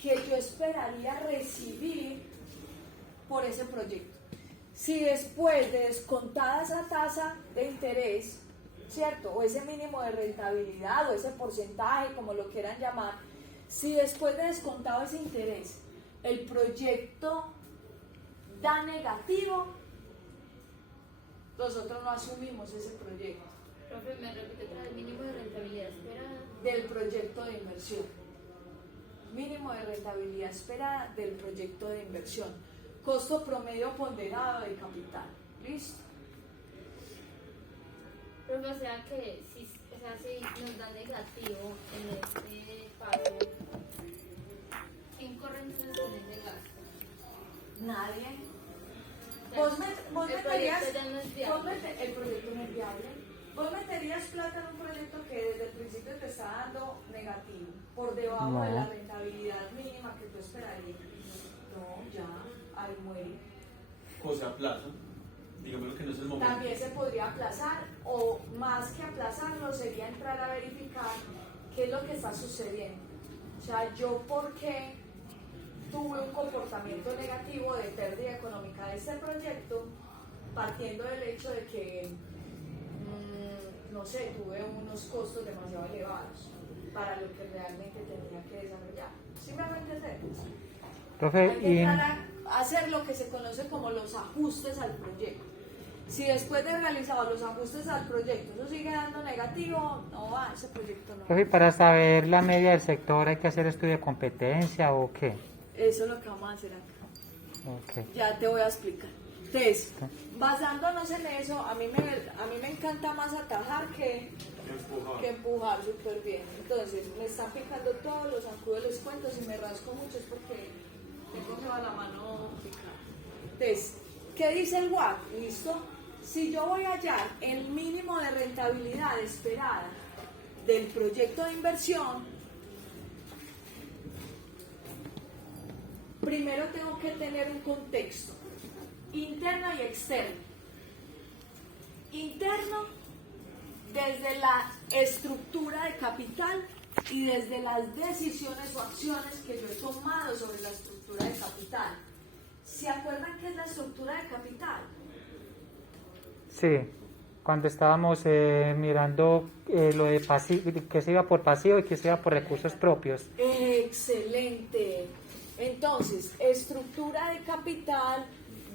que yo esperaría recibir por ese proyecto. Si después de descontada esa tasa de interés, ¿cierto? O ese mínimo de rentabilidad o ese porcentaje, como lo quieran llamar, si después de descontado ese interés el proyecto da negativo, nosotros no asumimos ese proyecto. Profe, me repite otra vez, mínimo de rentabilidad esperada. Del proyecto de inversión. Mínimo de rentabilidad esperada del proyecto de inversión. Costo promedio ponderado de capital. ¿Listo? Profe, o sea que si nos da negativo en este paso, ¿quién corre entonces con ese gasto? Nadie. O sea, Vos el meterías, proyecto ya no es viable. el proyecto no es viable. Vos meterías plata en un proyecto que desde el principio te está dando negativo, por debajo de la rentabilidad mínima que tú esperarías. No, ya, ahí muere. O se aplaza, digamos que no es el momento. También se podría aplazar, o más que aplazarlo sería entrar a verificar qué es lo que está sucediendo. O sea, yo por qué tuve un comportamiento negativo de pérdida económica de este proyecto, partiendo del hecho de que, no sé, tuve unos costos demasiado elevados para lo que realmente tenía que desarrollar. ¿Sí me van a entender? Profe, Hay que entrar a hacer lo que se conoce como los ajustes al proyecto. Si después de realizar los ajustes al proyecto eso sigue dando negativo, no va, ese proyecto no. profe, para saber la media del sector, ¿hay que hacer estudio de competencia o qué? Eso es lo que vamos a hacer acá. Okay. Ya te voy a explicar. Entonces, basándonos en eso, a mí me encanta más atajar que empujar súper bien. Entonces, me están picando todos los zancudos, les cuento, si me rasco mucho es porque tengo toda la mano picada. Entonces, ¿qué dice el WAC? ¿Listo? Si yo voy a hallar el mínimo de rentabilidad esperada del proyecto de inversión, primero tengo que tener un contexto interno y externo. Interno, desde la estructura de capital y desde las decisiones o acciones que yo he tomado sobre la estructura de capital. ¿Se acuerdan qué es la estructura de capital? Sí, cuando estábamos mirando lo de pasivo, que se iba por pasivo y que se iba por recursos propios. Excelente. Entonces, estructura de capital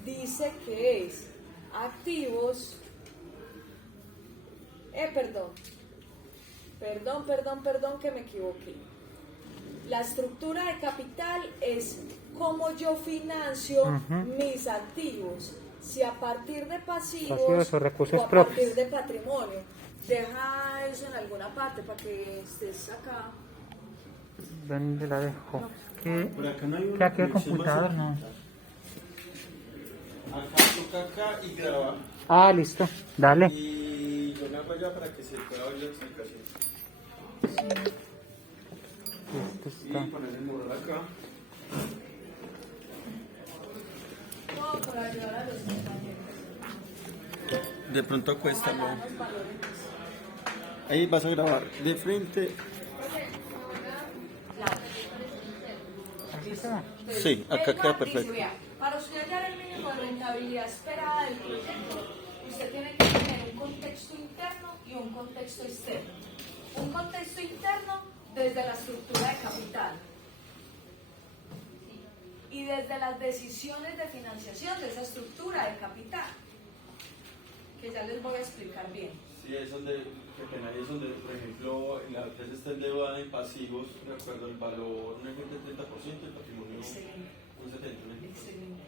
dice que es activos, perdón que me equivoqué. La estructura de capital es cómo yo financio mis activos, si a partir de pasivos o recursos o a propios. partir de patrimonio. Deja eso en alguna parte para que estés acá. ¿Dónde la dejo? Por acá no hay una ¿Qué aquí el conexión computador? más No. Acá toca acá y grabar. Ah, listo, dale. Y yo me hago allá para que se pueda oír la explicación. Esto Y está. poner el mural acá. Todo por ayudar a los compañeros. De pronto acuéstalo. Ahí vas a grabar de frente. ¿Así está? Sí, acá El queda WAC dice, perfecto. vea, para usted hallar el mínimo de rentabilidad esperada del proyecto, usted tiene que tener un contexto interno y un contexto externo. Un contexto interno desde la estructura de capital y desde las decisiones de financiación de esa estructura de capital, que ya les voy a explicar bien. Sí, es donde, ahí es donde, por ejemplo, la empresa está endeudada en pasivos, de acuerdo al valor, un ejemplo, el 30%, el patrimonio Excelente. un 70%. Excelente.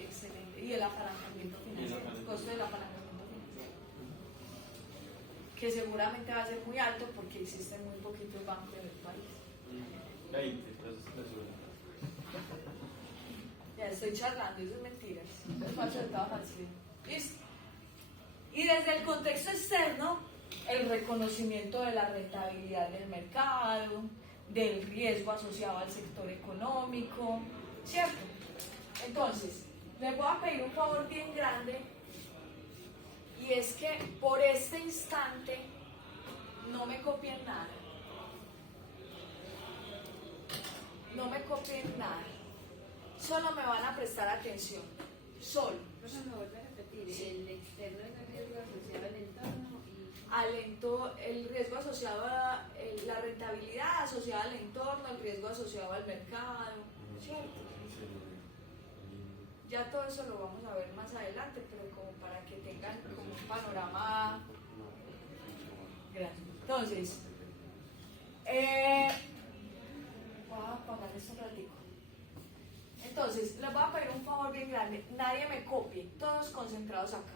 Excelente. Y el apalancamiento financiero, el costo del apalancamiento financiero, que seguramente va a ser muy alto porque existen muy poquitos bancos en el país. 20, entonces me sube. Ya estoy charlando, eso es mentira. Es falso de toda falsedad. ¿Listo? Y desde el contexto externo, el reconocimiento de la rentabilidad del mercado, del riesgo asociado al sector económico, ¿cierto? Entonces, les voy a pedir un favor bien grande, y es que por este instante no me copien nada. no me copien nada, solo me van a prestar atención, solo. Bueno, me vuelve a repetir, el externo es el riesgo asociado al entorno y... El riesgo asociado a la rentabilidad asociada al entorno, el riesgo asociado al mercado, ¿cierto? Ya todo eso lo vamos a ver más adelante, pero como para que tengan como un panorama. Gracias. Entonces, voy a apagar esto un ratico. Entonces, les voy a pedir un favor bien grande, nadie me copie, todos concentrados acá.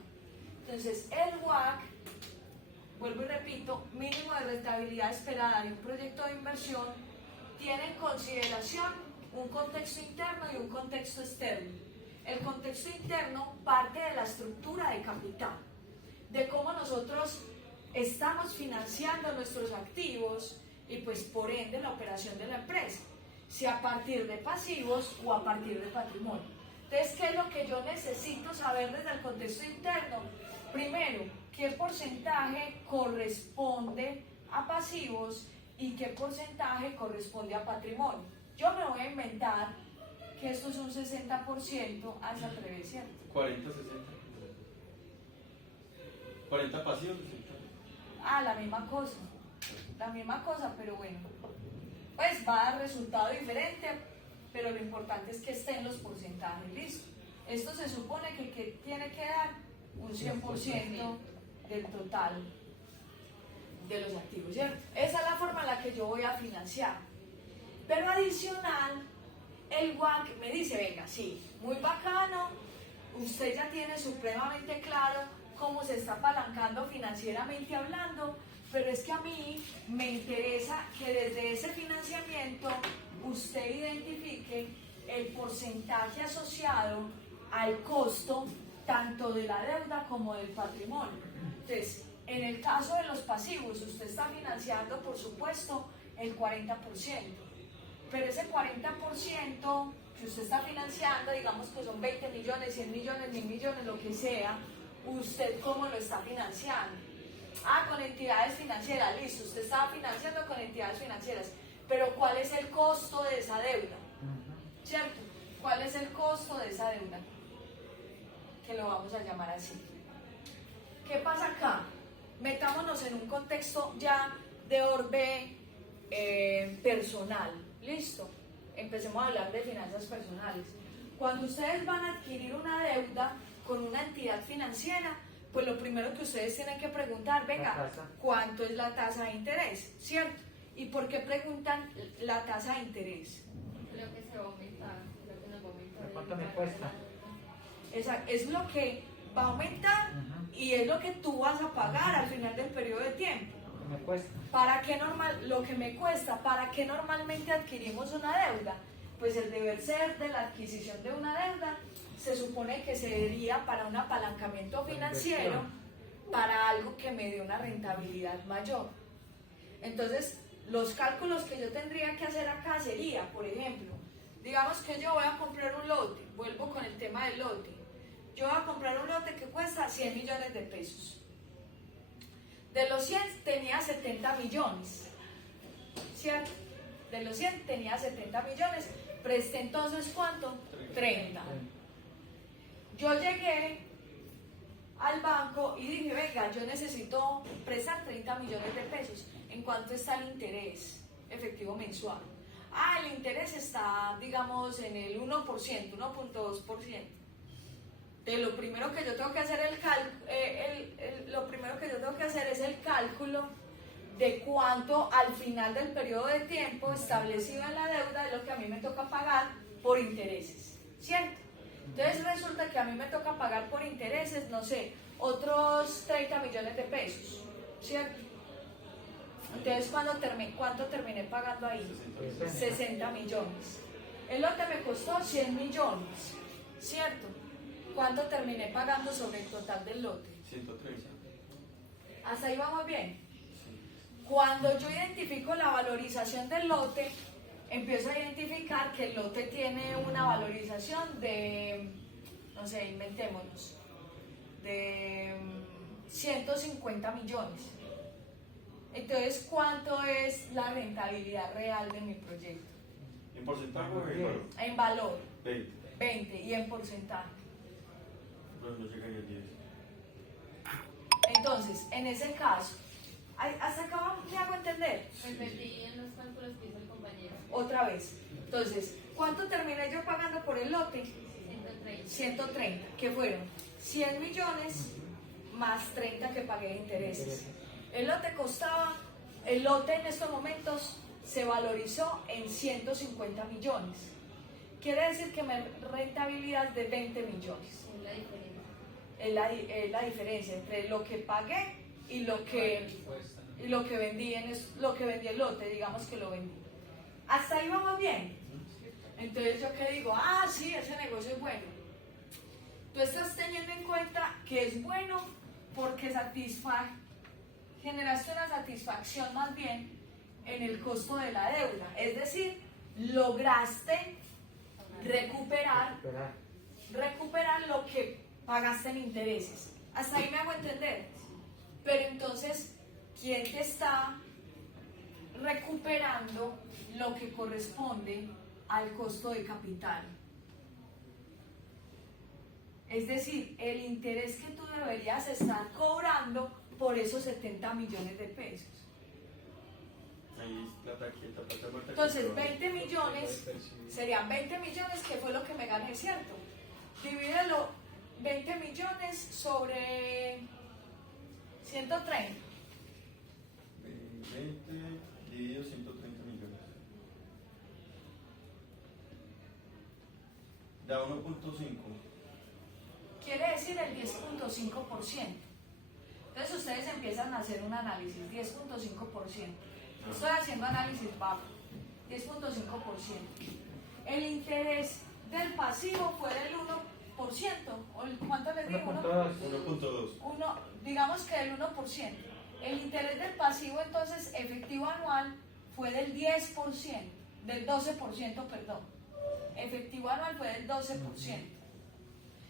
Entonces, el WACC, vuelvo y repito, mínimo de rentabilidad esperada de un proyecto de inversión, tiene en consideración un contexto interno y un contexto externo. El contexto interno parte de la estructura de capital, de cómo nosotros estamos financiando nuestros activos y pues por ende la operación de la empresa, si a partir de pasivos o a partir de patrimonio. Entonces, ¿qué es lo que yo necesito saber desde el contexto interno? Primero, ¿qué porcentaje corresponde a pasivos y qué porcentaje corresponde a patrimonio? Yo me voy a inventar que esto es un 60% hacia al revés, ¿cierto? 40, 60. 40 pasivos, 60. Ah, la misma cosa, pero bueno, pues va a dar resultado diferente, pero lo importante es que estén los porcentajes, listo. Esto se supone que tiene que dar un 100% del total de los activos, ¿cierto? Esa es la forma en la que yo voy a financiar. Pero adicional, el WACC me dice, venga, sí, muy bacano, usted ya tiene supremamente claro cómo se está apalancando financieramente hablando, pero es que a mí me interesa que desde ese financiamiento usted identifique el porcentaje asociado al costo tanto de la deuda como del patrimonio. Entonces, en el caso de los pasivos, usted está financiando, por supuesto, el 40%, pero ese 40% que usted está financiando, digamos que son 20 millones, 100 millones, 1000 millones, lo que sea, ¿usted cómo lo está financiando? Ah, con entidades financieras, listo, usted está financiando con entidades financieras, pero ¿cuál es el costo de esa deuda? ¿Cierto? ¿Cuál es el costo de esa deuda? Que lo vamos a llamar así. ¿Qué pasa acá? Metámonos en un contexto ya de orbe personal, listo. Empecemos a hablar de finanzas personales. Cuando ustedes van a adquirir una deuda con una entidad financiera, pues lo primero que ustedes tienen que preguntar, venga, ¿cuánto es la tasa de interés? ¿Cierto? ¿Y por qué preguntan la tasa de interés? Creo que se va a aumentar, creo que nos va a aumentar. ¿Cuánto me cuesta? Es lo que va a aumentar y es lo que tú vas a pagar al final del periodo de tiempo. Me cuesta. ¿Para qué lo que me cuesta? ¿Para qué normalmente adquirimos una deuda? Pues el deber ser de la adquisición de una deuda se supone que sería para un apalancamiento financiero, para algo que me dé una rentabilidad mayor. Entonces, los cálculos que yo tendría que hacer acá sería, por ejemplo, digamos que yo voy a comprar un lote, vuelvo con el tema del lote, yo voy a comprar un lote que cuesta 100 millones de pesos. De los 100 tenía 70 millones, ¿cierto? De los 100 tenía 70 millones, presté entonces ¿cuánto? 30. Yo llegué al banco y dije, venga, yo necesito prestar 30 millones de pesos. ¿En cuánto está el interés efectivo mensual? Ah, el interés está, digamos, en el 1%, 1.2%. Entonces, lo primero que yo tengo que hacer es el cálculo de cuánto al final del periodo de tiempo establecido en la deuda es lo que a mí me toca pagar por intereses, ¿cierto? Entonces resulta que a mí me toca pagar por intereses, no sé, otros 30 millones de pesos, ¿cierto? Entonces, ¿cuánto terminé pagando ahí? 60 millones. El lote me costó 100 millones, ¿cierto? ¿Cuánto terminé pagando sobre el total del lote? 130. ¿Hasta ahí vamos bien? Cuando yo identifico la valorización del lote, empiezo a identificar que el lote tiene una valorización de, no sé, inventémonos, de 150 millones. Entonces, ¿cuánto es la rentabilidad real de mi proyecto? ¿En porcentaje o en valor? En valor, 20. 20, y en porcentaje. No llega ni al 10. Entonces, en ese caso, ¿hasta acá me hago entender? Me perdí en los cálculos que hizo el compañero. Otra vez. Entonces, ¿cuánto terminé yo pagando por el lote? 130. 130, que fueron 100 millones más 30 que pagué de intereses. El lote en estos momentos se valorizó en 150 millones. Quiere decir que me rentabilidad de 20 millones. Es la diferencia. Es la diferencia entre lo que pagué y lo que vendí lo que vendí el lote, digamos que lo vendí. Hasta ahí vamos bien. Entonces yo que digo, sí, ese negocio es bueno. Tú estás teniendo en cuenta que es bueno porque generaste una satisfacción más bien en el costo de la deuda. Es decir, lograste recuperar lo que pagaste en intereses. Hasta ahí me hago entender. Pero entonces, ¿quién te está recuperando lo que corresponde al costo de capital? Es decir, el interés que tú deberías estar cobrando por esos 70 millones de pesos. Ahí plata quieta, plata muerta. Entonces, 20 millones serían 20 millones, que fue lo que me gané, ¿cierto? Divídelo 20 millones sobre 130. 20 dividido 130 millones. Da 1.5. Quiere decir el 10.5%. Entonces ustedes empiezan a hacer un análisis, 10.5%. Estoy haciendo análisis bajo, 10.5%. El interés del pasivo fue del 1%. ¿Cuánto les digo? 1.2. Digamos que del 1%. El interés del pasivo entonces efectivo anual fue del 10%, del 12%, perdón. Efectivo anual fue del 12%.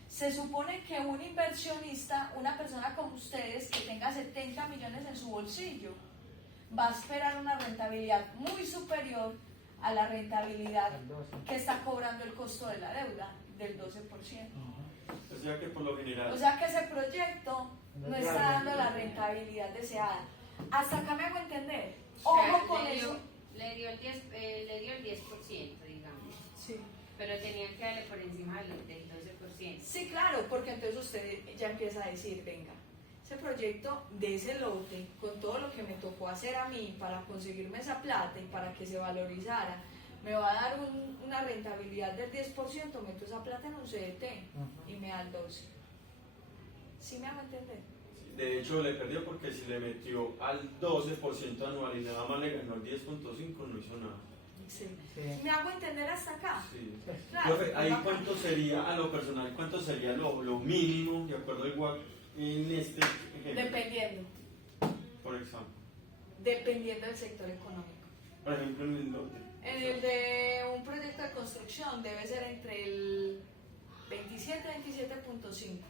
Se supone que un inversionista, una persona como ustedes que tenga 70 millones en su bolsillo, va a esperar una rentabilidad muy superior a la rentabilidad que está cobrando el costo de la deuda, del 12%. O sea que por lo general. O sea que ese proyecto no está dando la rentabilidad deseada. Hasta acá me hago entender. Ojo con eso. Le dio el 10%, digamos. Sí. Pero tenían que darle por encima del 12%. Sí, claro, porque entonces usted ya empieza a decir, venga, ese proyecto de ese lote, con todo lo que me tocó hacer a mí para conseguirme esa plata y para que se valorizara, me va a dar una rentabilidad del 10%, meto esa plata en un CDT y me da el 12%. ¿Sí me hago entender? De hecho, le perdió porque si le metió al 12% anual y nada más le ganó el 10.5, no hizo nada. Sí. Sí. ¿Me hago entender hasta acá? Sí. Claro. Profe, ahí cuánto sería, a lo personal, cuánto sería lo mínimo, de acuerdo al WAC, en este ejemplo? Dependiendo. Por ejemplo. Dependiendo del sector económico. Por ejemplo, en el lote. En el de un proyecto de construcción debe ser entre el 27 y 27.5%.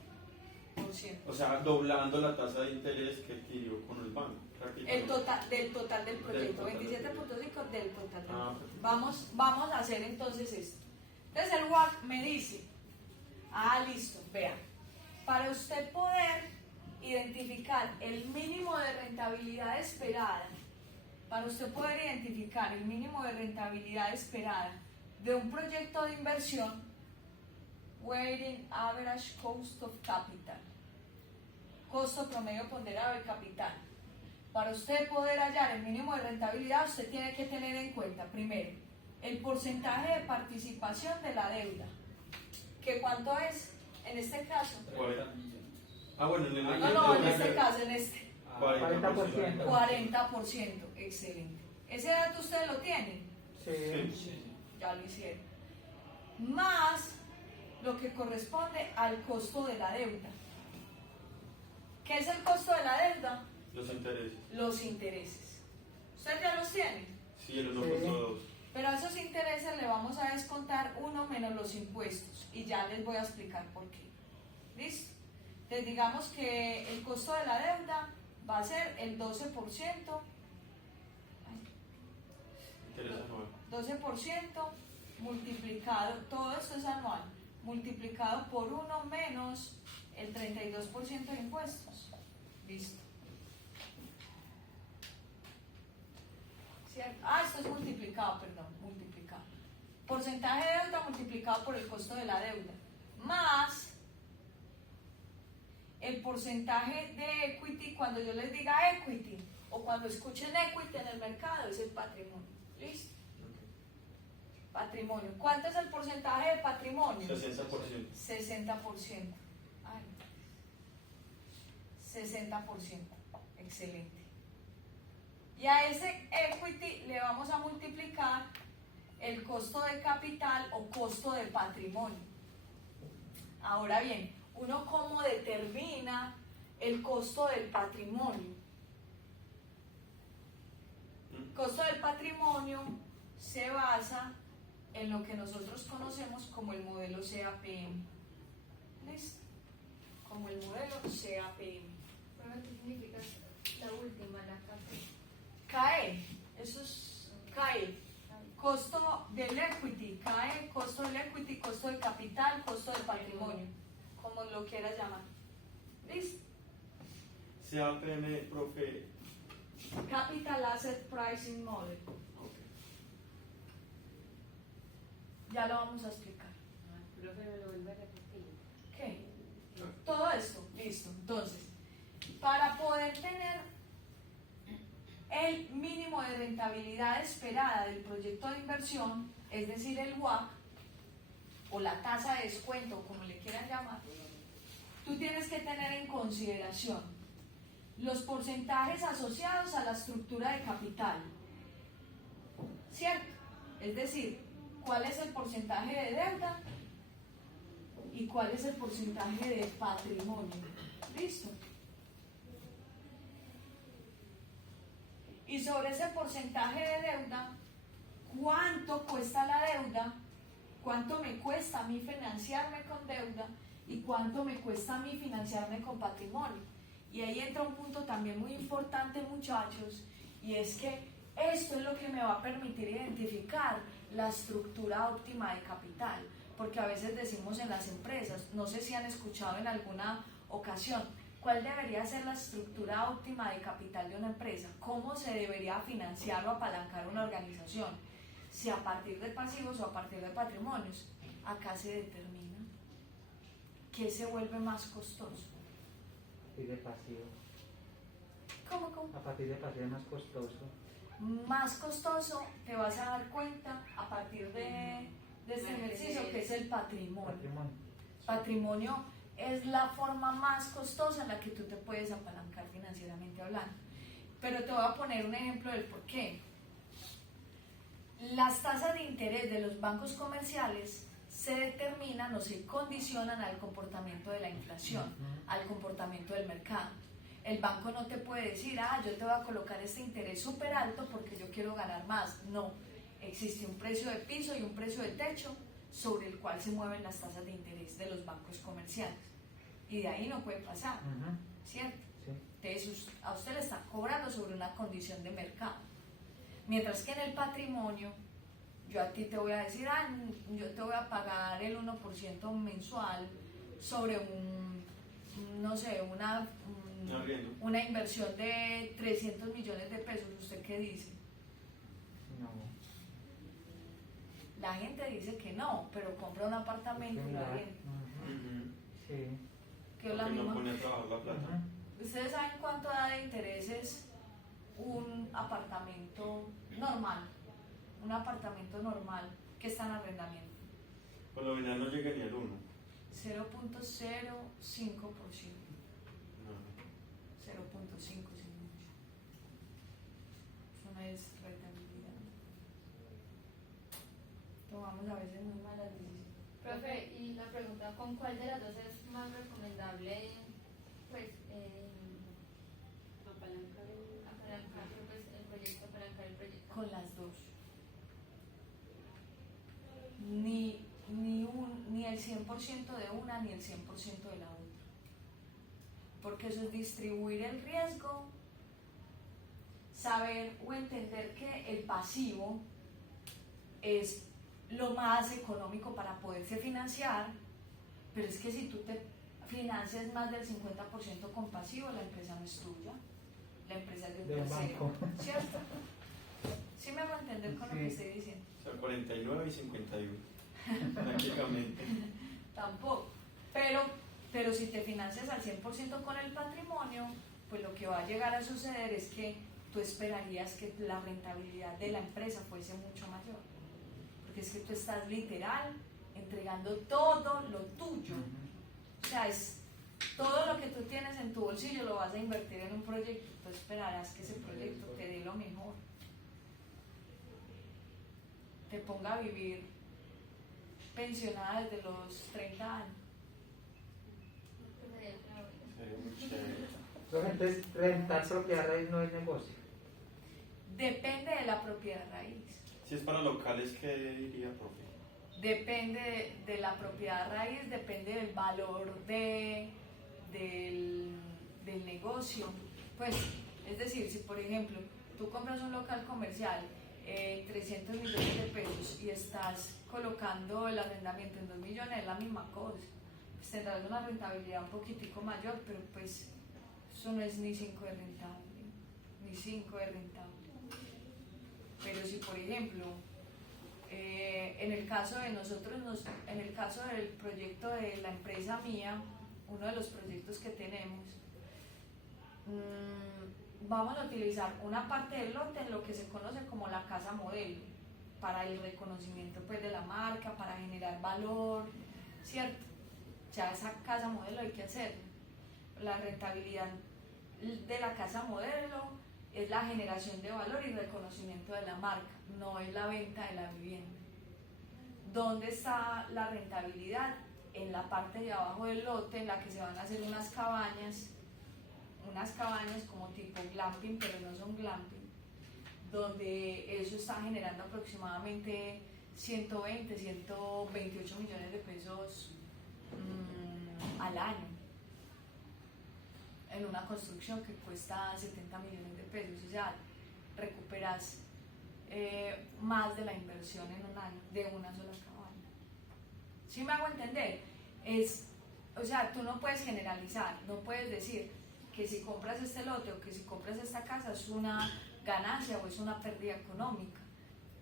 O sea, doblando la tasa de interés que adquirió con el banco. Del total del proyecto, Del total. 27.5 del total. Perfecto. Vamos a hacer entonces esto. Entonces el WAC me dice, listo, vean, para usted poder identificar el mínimo de rentabilidad esperada, para usted poder identificar el mínimo de rentabilidad esperada de un proyecto de inversión, weighted average cost of capital, costo promedio ponderado de capital. Para usted poder hallar el mínimo de rentabilidad, usted tiene que tener en cuenta, primero, el porcentaje de participación de la deuda. ¿Que cuánto es en este caso? 40. Bueno, en el No, en este caso, en este. 40%. 40%, excelente. ¿Ese dato ustedes lo tienen? Sí. Ya lo hicieron. Más lo que corresponde al costo de la deuda. ¿Qué es el costo de la deuda? Los intereses. Los intereses. ¿Ustedes ya los tienen? Sí, el 1.2. Pero a esos intereses le vamos a descontar 1 menos los impuestos y ya les voy a explicar por qué. ¿Listo? Entonces digamos que el costo de la deuda va a ser el 12%. Interés anual. 12% multiplicado, todo esto es anual, multiplicado por 1 menos el 32% de impuestos. Listo. ¿Cierto? Ah, esto es multiplicado, perdón, multiplicado. Porcentaje de deuda multiplicado por el costo de la deuda, más el porcentaje de equity. Cuando yo les diga equity, o cuando escuchen equity en el mercado, es el patrimonio. ¿Listo? Patrimonio. ¿Cuánto es el porcentaje de patrimonio? 60%. 60%. Ay, 60%. Excelente. Y a ese equity le vamos a multiplicar el costo de capital o costo de patrimonio. Ahora bien, ¿uno cómo determina el costo del patrimonio? El costo del patrimonio se basa en lo que nosotros conocemos como el modelo CAPM. ¿Listo? Como el modelo CAPM. Pero ¿qué significa la última, la café? CAE, eso es CAE. Costo del equity, CAE, costo del equity, costo del capital, costo del patrimonio, como lo quieras llamar. ¿Listo? CAPM, profe. Capital Asset Pricing Model. Ya lo vamos a explicar. Profe, me lo vuelve a repetir. ¿Qué? Todo esto, listo. Entonces, para poder tener el mínimo de rentabilidad esperada del proyecto de inversión, es decir, el WACC, o la tasa de descuento, como le quieran llamar, tú tienes que tener en consideración los porcentajes asociados a la estructura de capital, ¿cierto? Es decir, cuál es el porcentaje de deuda y cuál es el porcentaje de patrimonio. ¿Listo? Y sobre ese porcentaje de deuda, ¿cuánto cuesta la deuda? ¿Cuánto me cuesta a mí financiarme con deuda? ¿Y cuánto me cuesta a mí financiarme con patrimonio? Y ahí entra un punto también muy importante, muchachos, y es que esto es lo que me va a permitir identificar la estructura óptima de capital, porque a veces decimos en las empresas, no sé si han escuchado en alguna ocasión, ¿cuál debería ser la estructura óptima de capital de una empresa? ¿Cómo se debería financiar o apalancar una organización? Si a partir de pasivos o a partir de patrimonios. Acá se determina qué se vuelve más costoso. A partir de pasivo. ¿Cómo? A partir de pasivo es más costoso. Más costoso te vas a dar cuenta a partir de este ejercicio, que es el patrimonio. Patrimonio es la forma más costosa en la que tú te puedes apalancar financieramente hablando. Pero te voy a poner un ejemplo del por qué. Las tasas de interés de los bancos comerciales se determinan o se condicionan al comportamiento de la inflación, al comportamiento del mercado. El banco no te puede decir, yo te voy a colocar este interés súper alto porque yo quiero ganar más. No, existe un precio de piso y un precio de techo sobre el cual se mueven las tasas de interés de los bancos comerciales. Y de ahí no puede pasar, ¿cierto? Sí. Entonces a usted le está cobrando sobre una condición de mercado. Mientras que en el patrimonio, yo a ti te voy a decir, yo te voy a pagar el 1% mensual sobre una inversión de 300 millones de pesos. ¿Usted qué dice? No. La gente dice que no, pero compra un apartamento y lo arrienda. Sí. Que es la Porque misma. no pone a trabajar la plata. ¿Ustedes saben cuánto da de intereses un apartamento normal? Un apartamento normal que está en arrendamiento. Por lo general no llega ni al 1. 0.05%. 0.5 No. sin mucho. Eso no es rentabilidad. Tomamos a veces muy malas decisiones. Profe, y la pregunta, ¿con cuál de las dos es más recomendable, pues, apalancar pues, el proyecto, apalancar el proyecto? Con las dos. Ni el 100% de una ni el 100% de la otra. Porque eso es distribuir el riesgo, saber o entender que el pasivo es lo más económico para poderse financiar, pero es que si tú te financias más del 50% con pasivo, la empresa no es tuya, la empresa es de un Del tercero, banco. ¿cierto? ¿Sí me hago entender con lo que estoy diciendo? O sea, 49 y 51. Prácticamente. Tampoco, pero si te financias al 100% con el patrimonio, pues lo que va a llegar a suceder es que tú esperarías que la rentabilidad de la empresa fuese mucho mayor, porque es que tú estás literal entregando todo lo tuyo, o sea, es todo lo que tú tienes en tu bolsillo lo vas a invertir en un proyecto, tú esperarás que ese proyecto te dé lo mejor, te ponga a vivir pensionada desde los 30 años. Sería muy chévere. Entonces, rentar propiedad raíz no es negocio. Depende de la propiedad raíz. Si es para locales, ¿qué diría, profe? Depende de la propiedad raíz, depende del valor del negocio. Pues, es decir, si por ejemplo tú compras un local comercial 300 millones de pesos y estás colocando el arrendamiento en 2 millones, es la misma cosa. Pues tendrás una rentabilidad un poquitico mayor, pero pues eso no es ni 5 de rentable, ni 5 de rentable. Pero si por ejemplo, en el caso de nosotros, en el caso del proyecto de la empresa mía, uno de los proyectos que tenemos, vamos a utilizar una parte del lote en lo que se conoce como la casa modelo, para el reconocimiento pues de la marca, para generar valor, ¿cierto? Ya esa casa modelo hay que hacerlo. La rentabilidad de la casa modelo es la generación de valor y reconocimiento de la marca, no es la venta de la vivienda. ¿Dónde está la rentabilidad? En la parte de abajo del lote, en la que se van a hacer unas cabañas como tipo glamping, pero no son glamping, donde eso está generando aproximadamente 120, 128 millones de pesos al año, en una construcción que cuesta 70 millones de pesos, o sea, recuperas más de la inversión en un año de una sola cabaña. ¿Sí me hago entender? O sea, tú no puedes generalizar, no puedes decir que si compras este lote o que si compras esta casa es una ganancia o es una pérdida económica.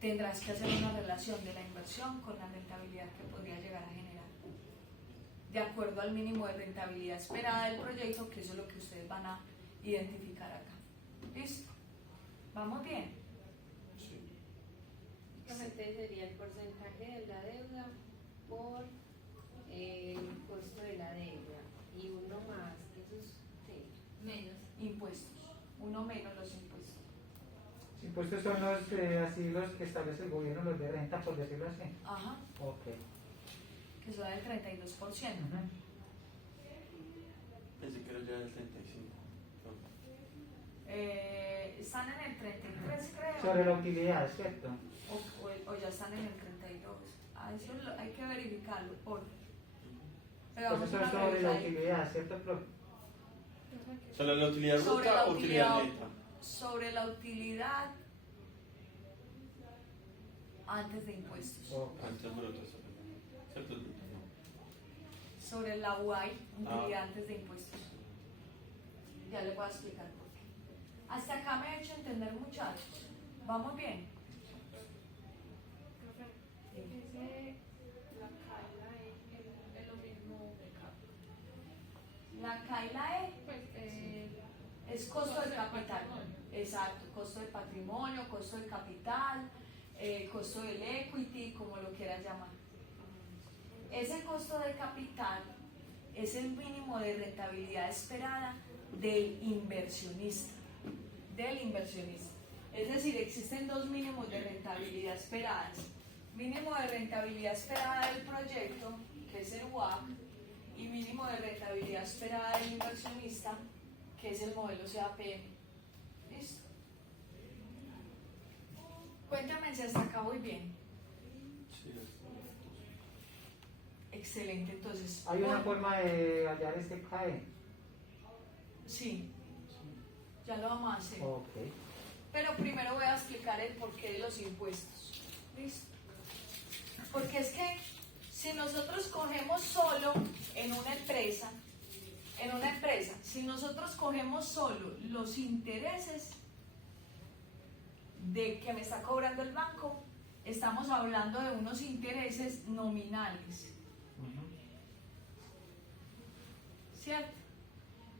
Tendrás que hacer una relación de la inversión con la rentabilidad que podría llegar a generar, de acuerdo al mínimo de rentabilidad esperada del proyecto, que eso es lo que ustedes van a identificar acá. ¿Listo? ¿Vamos bien? Sí. Entonces sería el porcentaje de la deuda por el costo de la deuda y uno más, eso es ¿qué? Menos. Impuestos. Uno menos los impuestos. Los impuestos son los, así los que establece el gobierno, los de renta, por decirlo así. Ajá. Ok. Que son del 32%. Pensé que era ya el 35. Están en el 33, creo. Sobre la utilidad, ¿cierto? O ya están en el 32. Eso hay que verificarlo. Pero Pues vamos eso a es sobre la revisar. utilidad, ¿cierto, profe? ¿Sobre la utilidad Sobre bruta la o utilidad utilidad, neta? sobre la utilidad antes de impuestos. Ok. ¿Cuántas brutas? ¿Cierto? No. Sobre la UAI, utilidad antes de impuestos. Ya les voy a explicar por qué. Hasta acá me he hecho entender, muchachos. ¿Vamos bien? La CA y la E es costo de capital. Exacto, costo de patrimonio, costo de capital, costo del equity, como lo quieras llamar. Ese costo de capital es el mínimo de rentabilidad esperada del inversionista. Es decir, existen dos mínimos de rentabilidad esperadas. Mínimo de rentabilidad esperada del proyecto, que es el WACC, y mínimo de rentabilidad esperada del inversionista, que es el modelo CAPM. ¿Listo? Cuéntame si hasta acá voy bien. Sí, Excelente, entonces. ¿Hay una forma de hallar este CAE? Sí, ya lo vamos a hacer. Ok. Pero primero voy a explicar el porqué de los impuestos. ¿Listo? Porque es que si nosotros cogemos solo en una empresa, si nosotros cogemos solo los intereses de que me está cobrando el banco, estamos hablando de unos intereses nominales. ¿Cierto?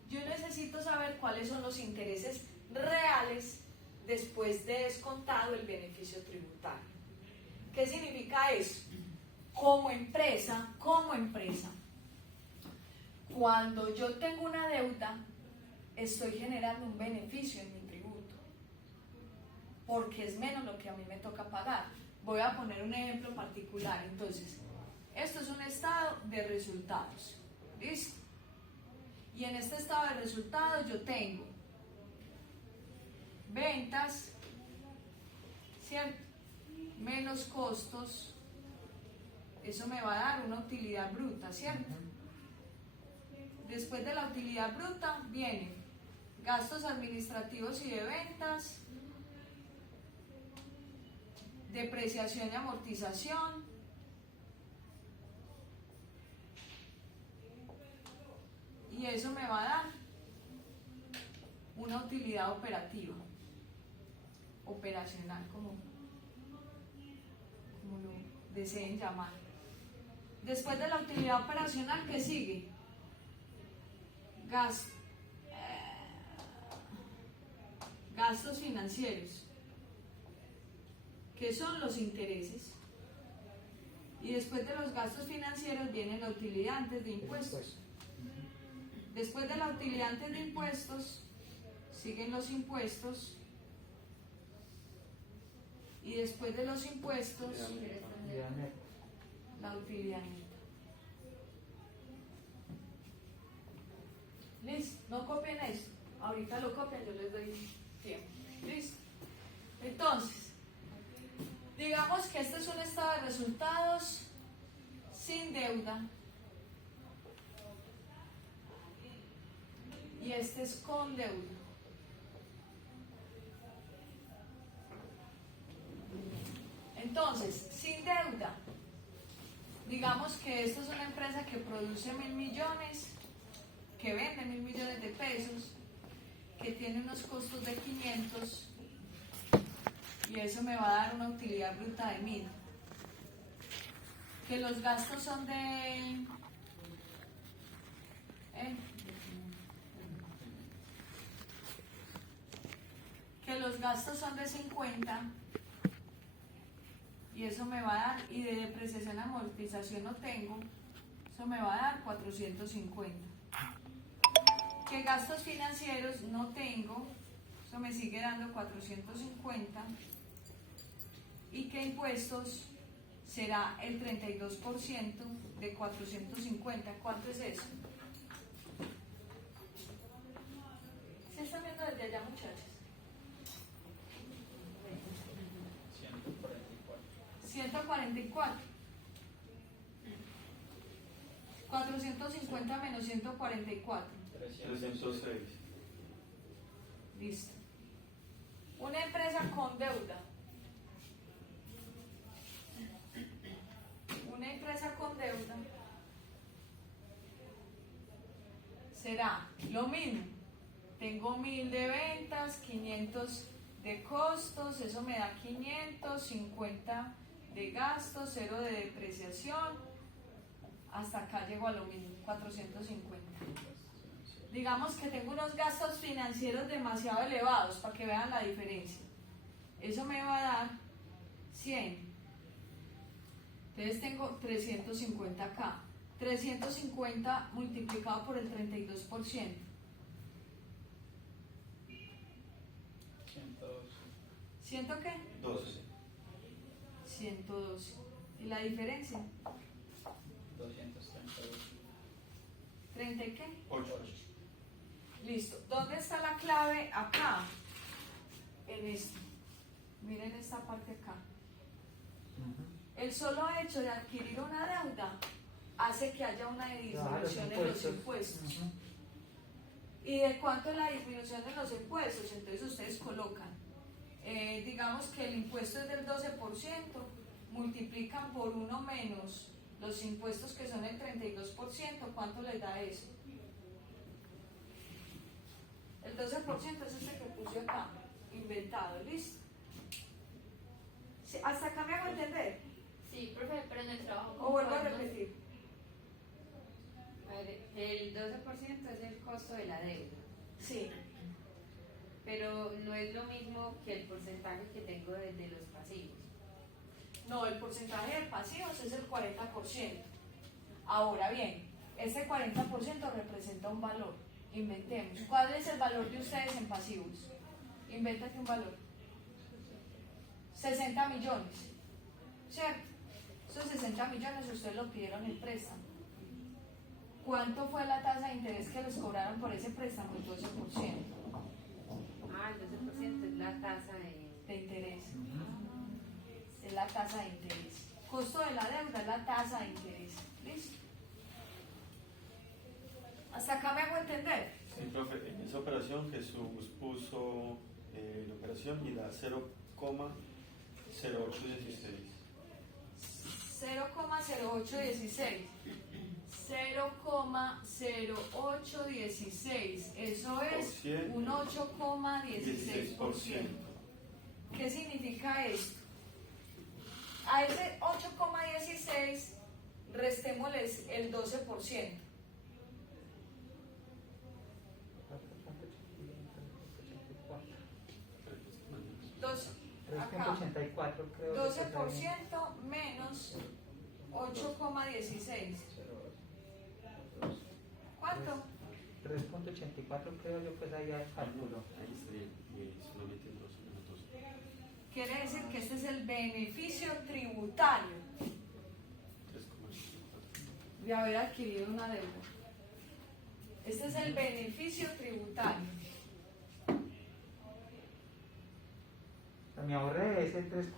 Yo necesito saber cuáles son los intereses reales después de descontado el beneficio tributario. ¿Qué significa eso? Como empresa, cuando yo tengo una deuda, estoy generando un beneficio en mi tributo, porque es menos lo que a mí me toca pagar. Voy a poner un ejemplo particular. Entonces, esto es un estado de resultados. ¿Listo? Y en este estado de resultados yo tengo ventas, ¿cierto? Menos costos. Eso me va a dar una utilidad bruta, ¿cierto? Después de la utilidad bruta vienen gastos administrativos y de ventas, depreciación y amortización, y eso me va a dar una utilidad operativa, operacional, como lo deseen llamar. Después de la utilidad operacional, ¿qué sigue? Gastos financieros, que son los intereses. Y después de los gastos financieros viene la utilidad antes de impuestos. Después de la utilidad antes de impuestos siguen los impuestos, y después de los impuestos la utilidad neta. ¿Listo? No copien esto. Ahorita lo copian, yo les doy tiempo. ¿Listo? Entonces, digamos que este es un estado de resultados sin deuda. Y este es con deuda. Entonces, sin deuda, digamos que esto es una empresa que produce 1.000 millones, que vende 1.000 millones de pesos, que tiene unos costos de 500, y eso me va a dar una utilidad bruta de 1.000. Que los gastos son de... que los gastos son de 50, y eso me va a dar, y de depreciación y amortización no tengo, eso me va a dar 450. Que gastos financieros no tengo, eso me sigue dando 450, y que impuestos será el 32% de 450. ¿Cuánto es eso? ¿Se están viendo desde allá, muchachos? 144. 450 menos 144. 306. Listo. Una empresa con deuda. Una empresa con deuda será lo mismo. Tengo 1.000 de ventas, 500 de costos, eso me da 550 de gastos, 0 de depreciación, hasta acá llego a lo mismo, 450. Digamos que tengo unos gastos financieros demasiado elevados para que vean la diferencia. Eso me va a dar 100. Entonces tengo 350 acá. 350 multiplicado por el 32%. 100 qué? 12. 112. ¿Y la diferencia? 232. ¿30 y qué? 8. Listo. ¿Dónde está la clave? Acá. En esto. Miren esta parte acá. El solo hecho de adquirir una deuda hace que haya una disminución en los impuestos. ¿Y de cuánto es la disminución de los impuestos? Entonces ustedes colocan, digamos que el impuesto es del 12%, multiplican por 1 menos los impuestos que son el 32%, ¿cuánto les da eso? El 12% es este que puse acá, inventado, ¿listo? Sí, ¿hasta acá me hago entender? Sí, profe, pero en el trabajo. ¿O vuelvo a podemos- repetir? A ver, el 12% es el costo de la deuda, Sí. pero no es lo mismo que el porcentaje que tengo de los pasivos. No, el porcentaje de pasivos es el 40%. Ahora bien, ese 40% representa un valor. Inventemos. ¿Cuál es el valor de ustedes en pasivos? Invéntate un valor. 60 millones. ¿Cierto? Esos 60 millones ustedes lo pidieron el préstamo. ¿Cuánto fue la tasa de interés que les cobraron por ese préstamo? El 12% Ah, el 12% es la tasa de interés. Es la tasa de interés. Costo de la deuda es la tasa de interés. ¿Listo? ¿Hasta acá me hago entender? Sí, profe, en esa operación Jesús puso la operación y da 0,0816. 0,0816. 0,0816. Eso es un 8,16%. ¿Qué significa esto? A ese 8,16 restémosles el 12%. Dos, acá. 3.84 creo. 12% menos 8,16. ¿Cuánto? 3.84 creo yo, pues ahí al cálculo. Ahí estaría solamente el 12 menos 12. Quiere decir que este es el beneficio tributario 3,84. de haber adquirido una deuda. Este es el beneficio tributario. Mi ahorré es el 3.84%,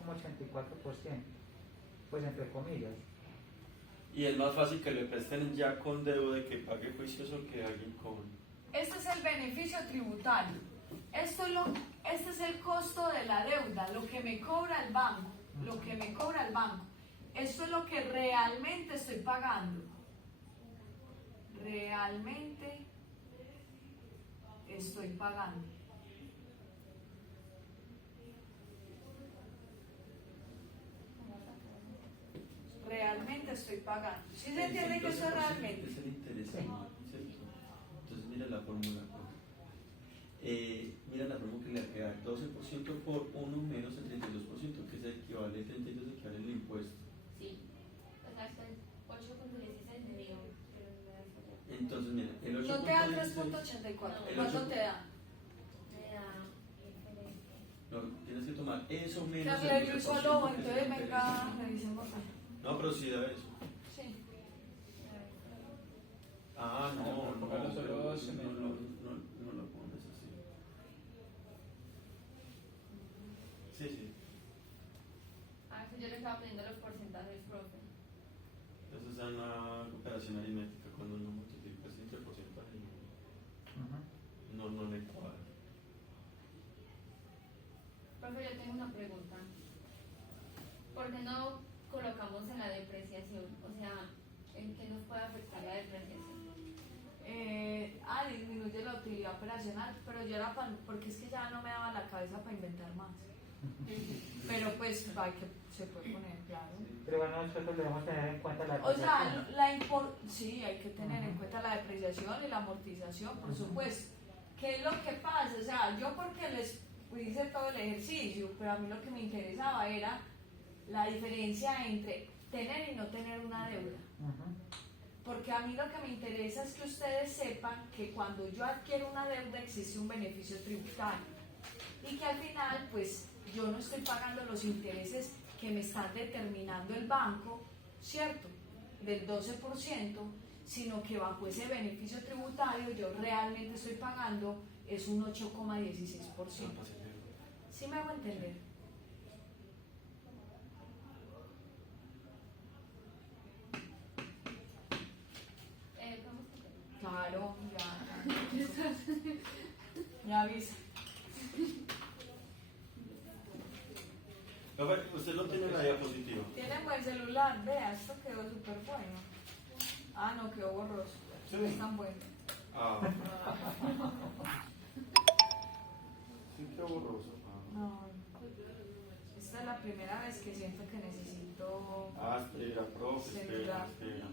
pues entre comillas. Y es más fácil que le presten ya con deuda y que pague juicioso que alguien con... Este es el beneficio tributario. Este es el costo de la deuda, lo que me cobra el banco. Lo que me cobra el banco. Esto es lo que realmente estoy pagando. Realmente estoy pagando. Realmente estoy pagando. ¿Sí se entiende que eso es realmente? Es el interés, ¿cierto? Entonces mira la fórmula. Mira la fórmula que le queda 12% por 1 menos el 32%, que es el equivalente, el 32 equivale al impuesto. Sí. O sea, son 8,16 me dio, pero no me da eso. Entonces mira, el 8. No te da 3.84. ¿Cuánto te da? Me da diferente. No, tienes que tomar eso menos Carle, el yo 12%, solo, que es el entonces interés. venga, revisemos. No, pero sí da eso. Sí. Ah, no, no, Póngalo solo pero 12 no, menos. no lo pones así. Sí, sí. Ah, eso yo le estaba poniendo los porcentajes, profe. Esa es una operación aritmética cuando uno multiplica entre porcentaje no le cuadra. Profe, yo tengo una pregunta. ¿Por qué no colocamos en la depreciación? O sea, ¿en qué nos puede afectar la depreciación? Disminuye la utilidad operacional, pero yo era porque es que ya no me daba la cabeza para inventar más. Pero pues hay que se puede poner claro. Pero bueno, nosotros debemos tener en cuenta la O sea, depreciación. sí, hay que tener en cuenta la depreciación y la amortización, por supuesto. ¿Qué es lo que pasa? O sea, yo porque les hice todo el ejercicio, pero a mí lo que me interesaba era la diferencia entre tener y no tener una deuda. Porque a mí lo que me interesa es que ustedes sepan que cuando yo adquiero una deuda existe un beneficio tributario y que al final pues yo no estoy pagando los intereses que me están determinando el banco, ¿cierto? Del 12%, sino que bajo ese beneficio tributario yo realmente estoy pagando es un 8,16%. ¿Sí me hago entender? ¿Podemos continuar? Claro, ya avisa. Profe, usted no tiene la diapositiva. Tiene buen celular, vea, esto quedó súper bueno. Ah, no, quedó borroso. Sí. No es tan bueno. Ah. Sí, qué borroso. Ah. No, esta es la primera vez que siento que necesito Espera, profe, espera, celular. espera.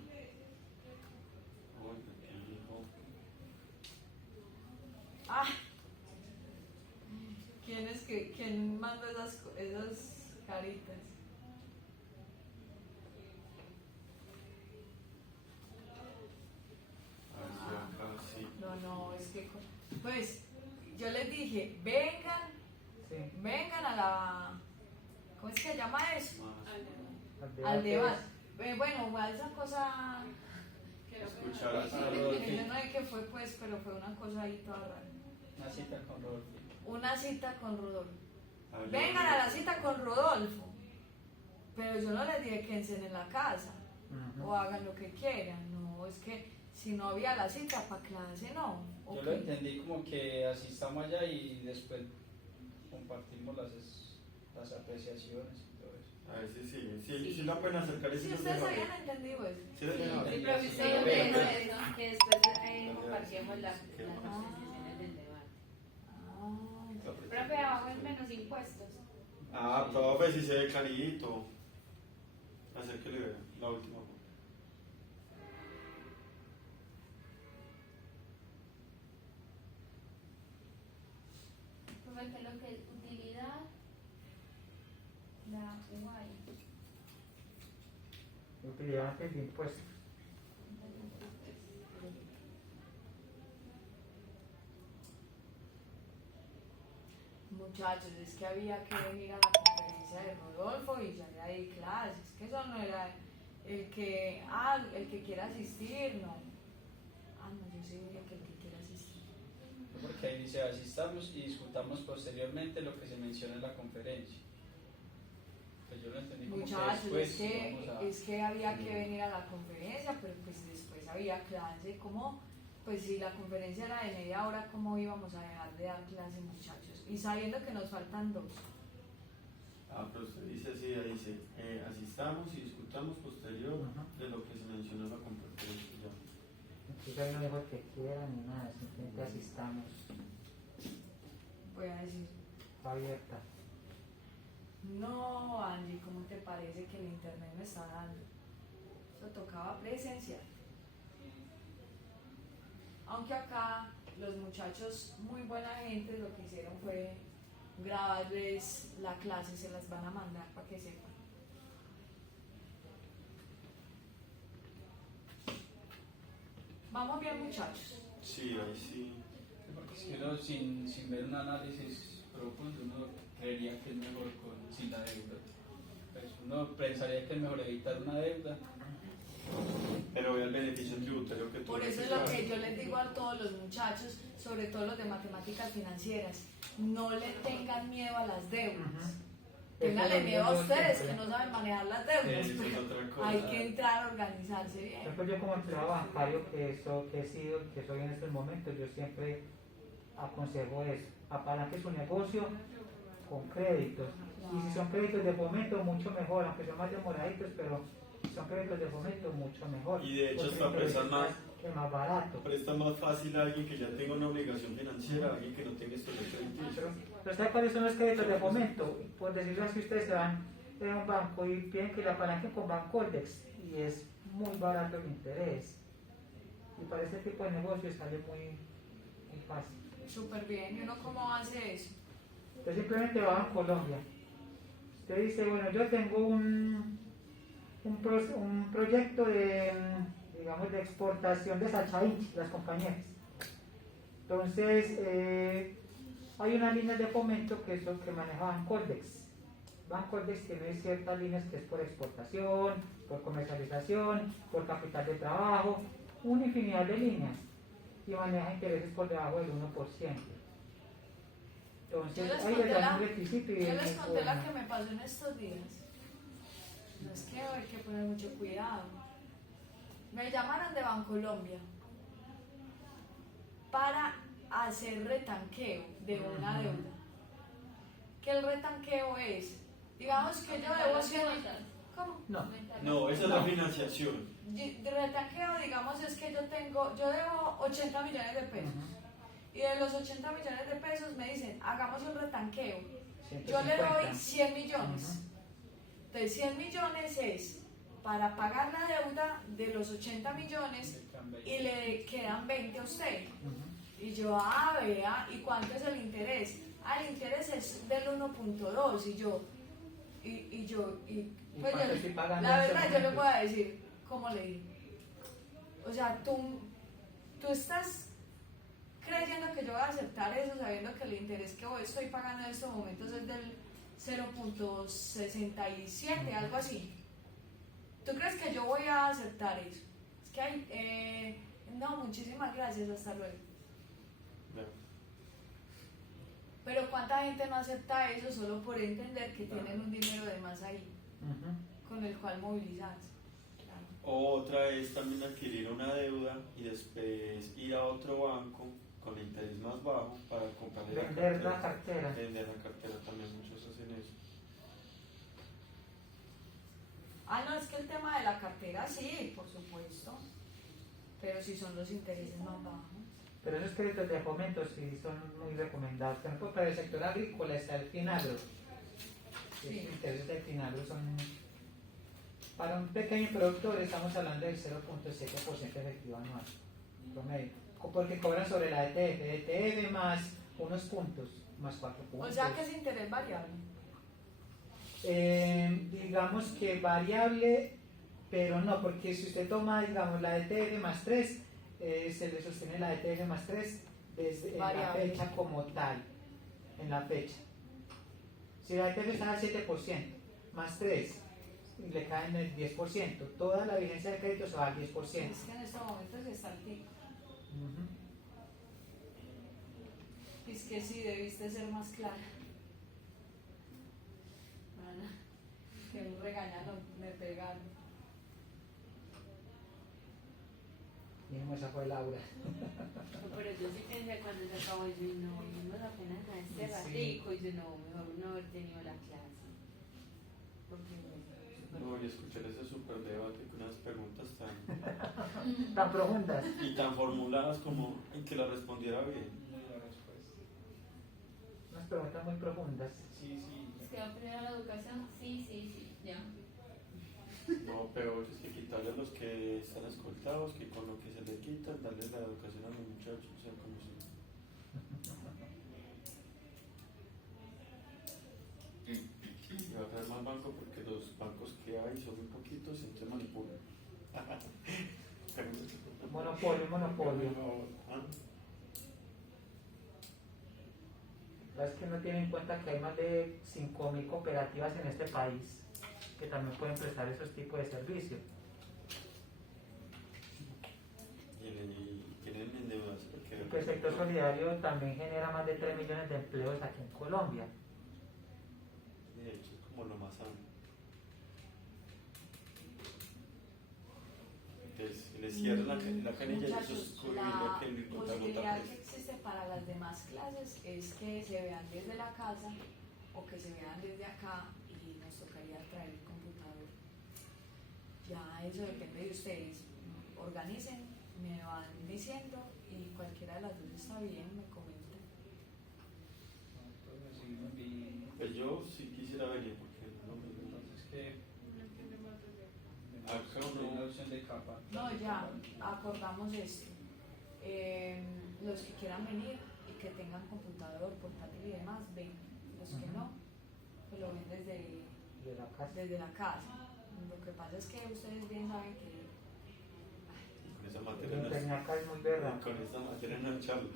Oiga, qué hijo. Ah, ¿quién mandó esas caritas? A ver si acá sí. No, es que, pues, yo les dije, vengan a la, ¿cómo es que se llama eso? Más. Al debate. Bueno, a esa cosa, Escuchar a que yo no sé qué fue, pues, pero fue una cosa ahí toda rara. Una cita con Rodolfo. Una cita con Rodolfo. ver, Vengan a la cita con Rodolfo. Pero yo no les dije quédense en la casa o hagan lo que quieran. No, es que si no había la cita para clase, no. Yo Ok. lo entendí como que asistamos allá y después compartimos las apreciaciones y todo eso. A ver si sí. Sí la pueden acercar y Si sí ustedes lo habían dejan. entendido eso. Sí lo dejan. Sí, pero usted me dijo eso, que después compartíamos las apreciaciones del debate. Ah, Profe, abajo es menos impuestos. Profe, si se ve clarito. Acérquele vea, la última. Profe, ¿qué es lo que es utilidad? La UAI. Utilidad antes de impuestos. muchachos, es que había que venir a la conferencia de Rodolfo y ya de ahí clases, que eso no era el que quiera asistir, no. No, yo sí dije que el que quiera asistir. Porque ahí dice asistamos y discutamos posteriormente lo que se menciona en la conferencia. Pues yo lo entendí como Muchachos, que después es que había que venir a la conferencia, pero pues después había clase, ¿cómo? Pues si la conferencia era de media hora, ¿cómo íbamos a dejar de dar clase, muchachos? Y sabiendo que nos faltan 2. Pero usted dice así, dice, asistamos y discutamos posterior de lo que se mencionó en la conferencia. Entonces ahí no dijo que quieran ni nada, simplemente asistamos. Voy a decir, Está abierta. no, Angie, ¿cómo te parece que el internet me está dando? Eso tocaba presencial. Aunque acá los muchachos, muy buena gente, lo que hicieron fue grabarles la clase, se las van a mandar para que sepan. Vamos bien, muchachos. Sí, ahí sí. porque es que uno sin ver un análisis profundo uno creería que es mejor sin la deuda. Pues uno pensaría que es mejor evitar una deuda. Pero ve el beneficio tributario que tú Por eso es lo que yo les digo a todos los muchachos, sobre todo los de matemáticas financieras, no le tengan miedo a las deudas. Ténganle miedo a ustedes que no saben manejar las deudas. Eso es otra cosa. Hay que entrar a organizarse bien. Yo como empleado bancario que soy en estos momentos, yo siempre aconsejo eso. Apalanque su negocio con créditos. Y si son créditos de fomento, mucho mejor, aunque son más demoraditos, pero si son créditos de fomento, mucho mejor. Y de hecho Porque hasta prestan más. Es más barato. Presta más fácil a alguien que ya tenga una obligación financiera, a alguien que no tenga estos créditos. Pero ¿saben cuáles son los créditos de fomento? Por decirlo así, ustedes se van a un banco y piden que le apalanquen con Bancoldex y es muy barato el interés. Y para ese tipo de negocio sale muy fácil. Súper bien. ¿Y uno cómo hace eso? Usted simplemente va a Colombia. Usted dice, bueno, yo tengo un proyecto de, digamos, de exportación de Sachainchi, las compañías. Entonces, hay unas líneas de fomento que maneja Bancoldex. Bancoldex tiene ciertas líneas que es por exportación, por comercialización, por capital de trabajo, una infinidad de líneas. Y maneja intereses por debajo del 1%. Entonces, ahí les dan un requisito y yo les es conté la bueno. que me pasó en estos días. No es que hay que poner mucho cuidado. Me llamaron de Bancolombia para hacer retanqueo de una deuda. Que el retanqueo es, Digamos que yo debo 100 millones. ¿Cómo? No. No, esa es la financiación. De retanqueo, digamos, es que yo debo 80 millones de pesos. Y de los 80 millones de pesos me dicen, hagamos un retanqueo. Yo le doy 100 millones. Entonces 100 millones es para pagar la deuda de los 80 millones y le quedan 20 a usted. Y yo, vea, ¿y cuánto es el interés? El interés es del 1.2 y yo, pues cuánto estoy pagando la en este verdad yo le momento? voy a decir, ¿cómo le digo? O sea, tú estás creyendo que yo voy a aceptar eso sabiendo que el interés que hoy estoy pagando en estos momentos es del 0.67, algo así. ¿Tú crees que yo voy a aceptar eso? Es que hay, no, muchísimas gracias, hasta luego. Ya. Pero ¿cuánta gente no acepta eso solo por entender que tienen un dinero de más ahí, con el cual movilizarse? Claro. Otra es también adquirir una deuda y después ir a otro banco con el interés más bajo para comprar Vender la cartera. Vender la cartera también, muchos hacen eso. No, es que el tema de la cartera sí, por supuesto, pero si son los intereses más bajos. Pero esos créditos de fomento sí son muy recomendados. Por ejemplo, para el sector agrícola está el Finagro. Sí. Los intereses del Finagro son... Para un pequeño productor estamos hablando del 0.7% efectivo anual, promedio. Porque cobran sobre la ETF más unos puntos, más 4 puntos. O sea que es interés variable. Digamos que variable, pero no, porque si usted toma, digamos, la ETF más 3, se le sostiene la ETF más 3 desde en la fecha como tal, en la fecha. Si la ETF está al 7%, más 3, y le caen el 10%, toda la vigencia del crédito se va al 10%. Es que en estos momentos está el pico. Es que sí, debiste ser más clara. Que un regañado me pegaron. Mismo esa fue Laura. Pero yo sí pensé cuando se acabó eso y no, vimos apenas a este ratico y yo no, mejor no haber tenido la clase. Porque No, y escuchar ese super debate con unas preguntas Tan profundas. y tan formuladas como en que la respondiera bien. Muy la respuesta. Unas preguntas muy profundas. Sí, sí. ¿Es que va a primero la educación? Sí, ya. No, peor es que quitarle a los que están escoltados, que con lo que se le quitan, darles la educación a los muchachos, o sea, como si... Y va a traer más banco porque los bancos que hay son muy poquitos y entonces manipulan. Monopolio. ¿Ah? Es que no tiene en cuenta que hay más de 5.000 cooperativas en este país que también pueden prestar esos tipos de servicios. Y tienen endeudas porque... Y que el sector solidario también genera más de 3 millones de empleos aquí en Colombia. De hecho, es como lo más sano. Entonces, le cierran la canilla y eso es Muchachos, cubrirle que el la gota a posibilidad gota. que existe para las demás clases es que se vean desde la casa o que se vean desde acá y nos tocaría traer el computador. Ya eso depende de ustedes. Organicen, me van diciendo y cualquiera de las dos está bien, me comentan. Entonces seguimos bien. Pues yo sí quisiera venir porque no me gusta. Entonces, ¿qué? Acá Tenemos no. la opción de capa. No, ya, acordamos esto. Los que quieran venir y que tengan computador, portátil y demás, ven. Los que no, pues lo ven desde De la casa. la casa. Lo que pasa es que ustedes bien saben que Con esa El materia no internet es, acá es muy berraco. con esa materia no es charla,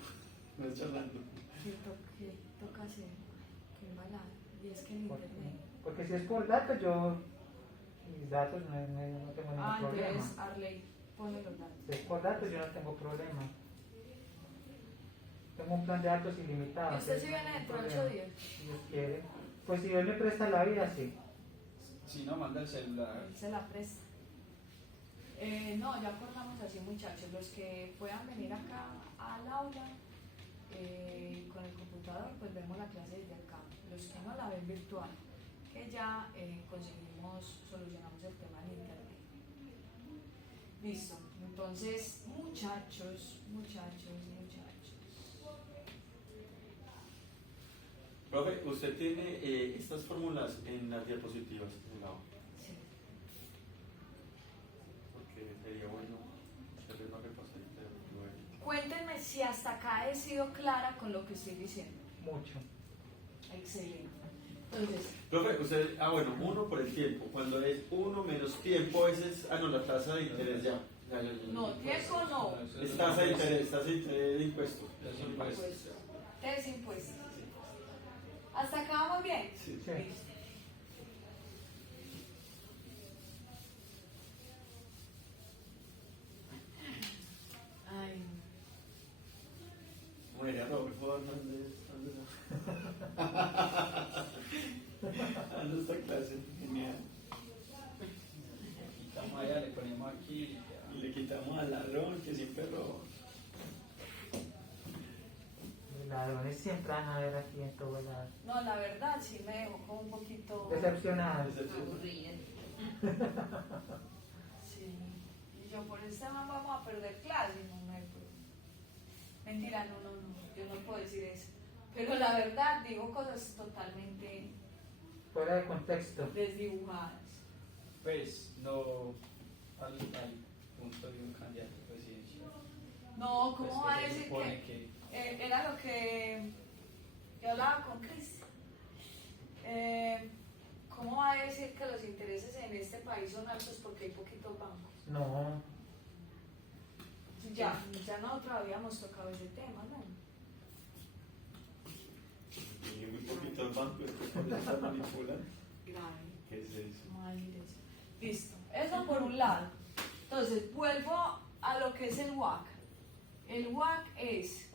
no es charlando. que toca hacer, que embalada. Y es que el internet. Porque si es por datos, mis datos no tengo ningún problema. Entonces Arley pone los datos. Si es por datos, yo no tengo problema. Tengo un plan de datos ilimitado. ¿Y usted entonces si no viene hay dentro de problema. 8 días? Si Dios quiere. Pues si Dios me presta la vida, sí. Si no, manda el celular. Él se la presta. No, ya acordamos así, muchachos. Los que puedan venir acá al aula con el computador, pues vemos la clase desde acá. Los que no la ven virtual, que ya solucionamos el tema en internet. Listo. Entonces, muchachos. Profe, usted tiene estas fórmulas en las diapositivas en la hoja, Sí. porque sería bueno hacerle una repasadita de luego. Cuéntenme si hasta acá he sido clara con lo que estoy diciendo. Mucho. Excelente. Entonces, Profe, usted, bueno, 1 por el tiempo. Cuando es 1 menos tiempo, ese es, no, la tasa de interés ya. no, tiempo no. Es tasa de interés de impuestos. Impuestos. Desimpuestos. ¿Hasta acá vamos bien? Sí. Sí. Listo. Ay, María Rodolfo Hernández, dando esta clase, genial. Quitamos allá, le ponemos aquí y ya. Y le quitamos al ladrón que siempre roba. Los ladrones siempre van a ver aquí en todo lado. no, la verdad sí me dejó como un poquito. Decepcionados. Aburrida. Sí. Y yo por este man vamos a perder clase. Mentira, no, yo no puedo decir eso. Pero la verdad digo cosas totalmente Fuera de contexto. desdibujadas. Pues no al punto de un candidato presidencial. No, Pues ¿cómo que va a se decir supone que era lo que yo hablaba con Cris? ¿Cómo va a decir que los intereses en este país son altos porque hay poquitos bancos? No. Ya nosotros habíamos tocado ese tema, ¿no? Y muy poquitos bancos que por eso manipulan. Grave. ¿Qué es eso? Madres. Listo. Eso por un lado. Entonces, vuelvo a lo que es el WACC. El WACC es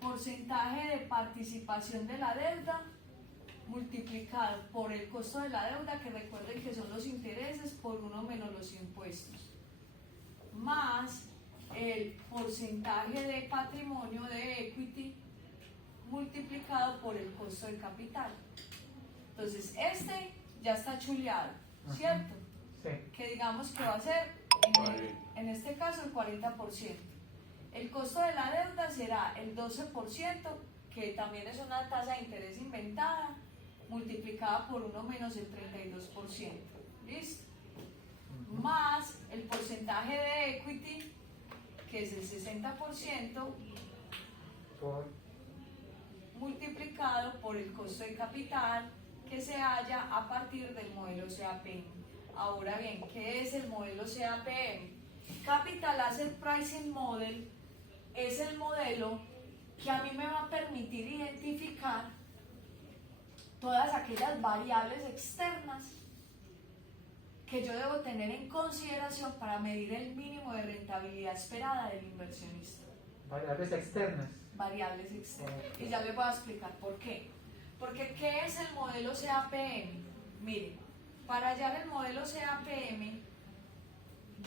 porcentaje de participación de la deuda multiplicado por el costo de la deuda, que recuerden que son los intereses por 1 menos los impuestos, más el porcentaje de patrimonio de equity multiplicado por el costo del capital. Entonces, este ya está chuleado, ¿cierto? Sí. Que digamos que va a ser, en este caso, el 40%. El costo de la deuda será el 12%, que también es una tasa de interés inventada, multiplicada por 1 menos el 32%. ¿Listo? Más el porcentaje de equity, que es el 60%, Por multiplicado por el costo de capital que se halla a partir del modelo CAPM. Ahora bien, ¿qué es el modelo CAPM? Capital Asset Pricing Model es el modelo que a mí me va a permitir identificar todas aquellas variables externas que yo debo tener en consideración para medir el mínimo de rentabilidad esperada del inversionista. variables externas. Variables externas. Y ya les voy a explicar por qué. Porque, ¿qué es el modelo CAPM? Miren, para hallar el modelo CAPM,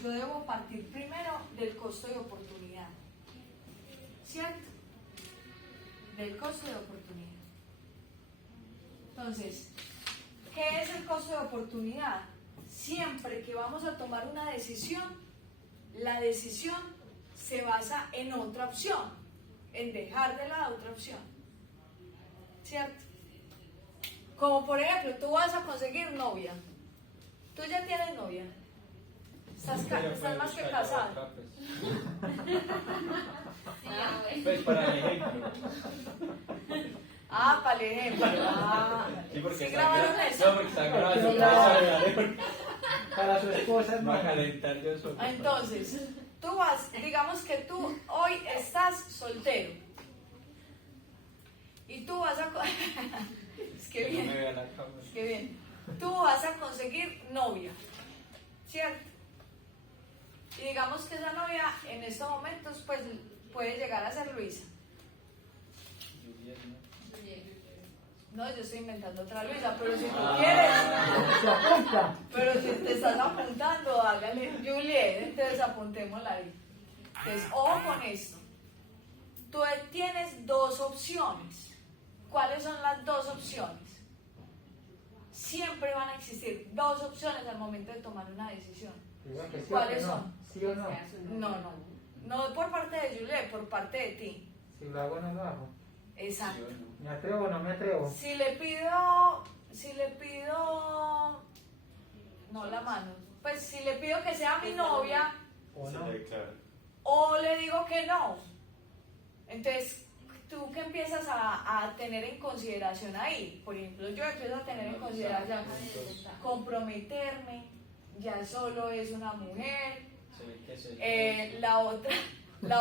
yo debo partir primero del costo de oportunidad. ¿Cierto? Del costo de oportunidad. Entonces, ¿qué es el costo de oportunidad? Siempre que vamos a tomar una decisión, la decisión se basa en otra opción, en dejar de lado otra opción. ¿Cierto? Como por ejemplo, tú vas a conseguir novia. Tú ya tienes novia. Estás más que casado. Pues para el ejemplo. Ah, para el ejemplo. Ah, Sí, porque ¿sí está grabaron grabado. eso? No, porque está grabado. Sí, Claro. Para su esposa es Va a no. calentar yo solo. Entonces, tú vas, digamos que tú hoy estás soltero. Y tú vas a... es que Que no bien. me vea la cámara. Qué bien. Tú vas a conseguir novia, ¿cierto? Y digamos que esa novia en estos momentos pues puede llegar a ser Luisa. Juliet, ¿no? No, yo estoy inventando otra Luisa, pero si tú quieres, Se apunta. pero si te estás apuntando, hágale Juliet, entonces apuntémosla ahí. Entonces, ojo con esto. Tú tienes dos opciones. ¿Cuáles son las dos opciones? siempre van a existir dos opciones al momento de tomar una decisión. Diga que sí o que ¿Cuáles no. son? ¿Sí o no? No por parte de Juliet, por parte de ti. Si lo hago o no lo hago. Exacto. ¿Sí o no? ¿Me atrevo o no me atrevo? Si le pido, no la mano, pues si le pido que sea mi novia ¿O Se no? le declara. o le digo que no, entonces tú que empiezas a tener en consideración ahí, por ejemplo, yo empiezo a tener en consideración comprometerme, ya solo es una mujer, Se ve que se la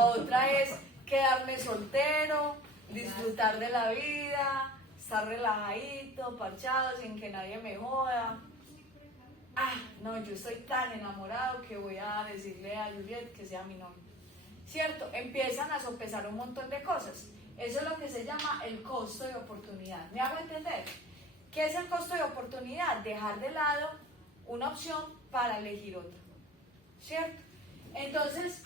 otra es quedarme soltero, disfrutar de la vida, estar relajadito, parchado, sin que nadie me joda. Ah, no, yo estoy tan enamorado que voy a decirle a Juliet que sea mi novia. ¿Cierto? Empiezan a sopesar un montón de cosas. Eso es lo que se llama el costo de oportunidad. ¿Me hago entender? ¿Qué es el costo de oportunidad? Dejar de lado una opción para elegir otra. ¿Cierto? Entonces,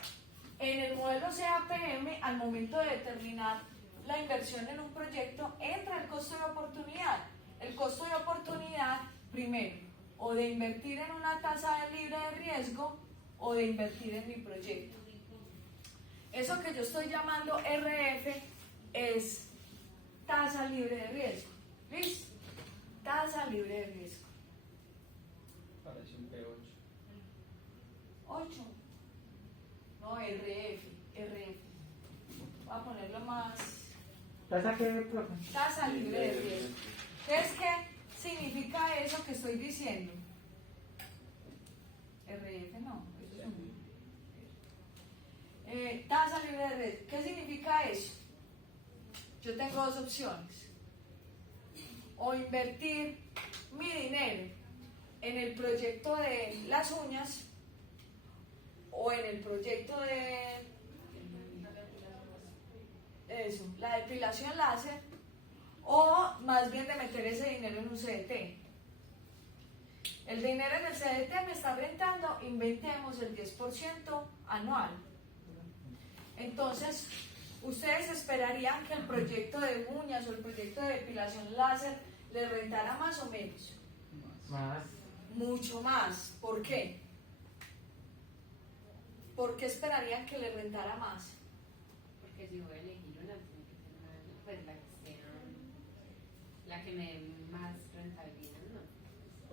en el modelo CAPM, al momento de determinar la inversión en un proyecto, entra el costo de oportunidad. El costo de oportunidad, primero, o de invertir en una tasa libre de riesgo o de invertir en mi proyecto. Eso que yo estoy llamando RF es tasa libre de riesgo. ¿Listo? Tasa libre de riesgo. parece un P8. 8. No, RF. Voy a ponerlo más. ¿Tasa qué, profe? Tasa libre de riesgo. Entonces, ¿qué significa eso que estoy diciendo? RF no, eso es un... tasa libre de riesgo. ¿Qué significa eso? Yo tengo dos opciones. O invertir mi dinero en el proyecto de las uñas o en el proyecto de eso, la depilación láser, o más bien de meter ese dinero en un CDT. El dinero en el CDT me está rentando, inventemos el 10% anual. Entonces, ustedes esperarían que el proyecto de uñas o el proyecto de depilación láser les rentara más o menos. Más. Mucho más. ¿Por qué? ¿Por qué esperarían que les rentara más? Porque si voy a elegir una, tiene que ser pues la que sea, la que me dé más rentabilidad, ¿no?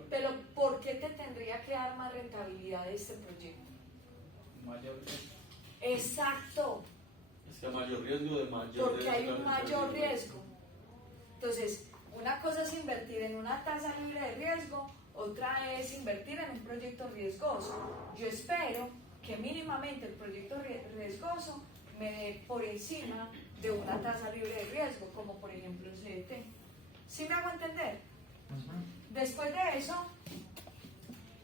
Pero ¿por qué te tendría que dar más rentabilidad este proyecto? Mayor Exacto, Es que a mayor riesgo de mayor porque hay un riesgo, mayor riesgo. Entonces, una cosa es invertir en una tasa libre de riesgo, otra es invertir en un proyecto riesgoso. Yo espero que mínimamente el proyecto riesgoso me dé por encima de una tasa libre de riesgo, como por ejemplo el CDT. ¿Sí me hago entender? Después de eso,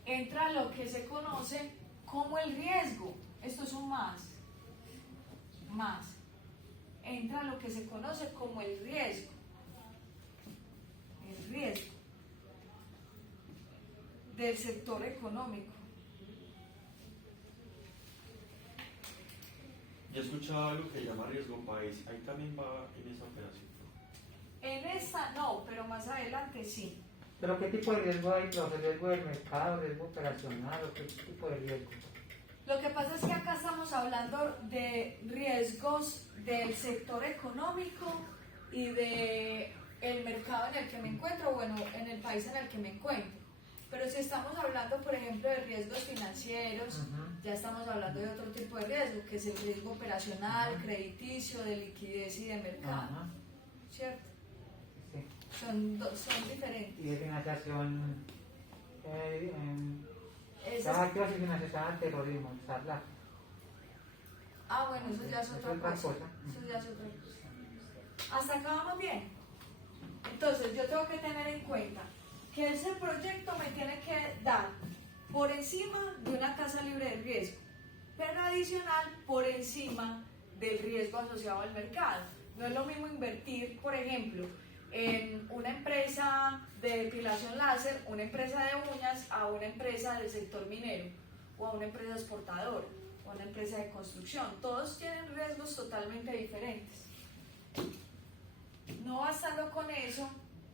entra lo que se conoce como el riesgo. Esto es un más. Entra lo que se conoce como el riesgo. El riesgo del sector económico. Yo escuchaba algo que llama riesgo país. Ahí también va en esa operación. En esta no, pero más adelante sí. ¿Pero qué tipo de riesgo hay, profe? ¿Riesgo del mercado, riesgo operacional o qué tipo de riesgo? Lo que pasa es que acá estamos hablando de riesgos del sector económico y de el mercado en el que me encuentro, bueno, en el país en el que me encuentro. Pero si estamos hablando, por ejemplo, de riesgos financieros, ya estamos hablando de otro tipo de riesgo, que es el riesgo operacional, crediticio, de liquidez y de mercado. ¿Cierto? Sí. Son diferentes. Y de financiación, Esas- activos y financiación al terrorismo, SARLAC. bueno, eso ya es otra cosa. Eso ya es otra cosa. Hasta acá vamos bien. Entonces, yo tengo que tener en cuenta que ese proyecto me tiene que dar por encima de una tasa libre de riesgo, pero adicional por encima del riesgo asociado al mercado. No es lo mismo invertir, por ejemplo, en una empresa de depilación láser, una empresa de uñas, a una empresa del sector minero, o a una empresa exportadora, o a una empresa de construcción. Todos tienen riesgos totalmente diferentes. No bastando con eso,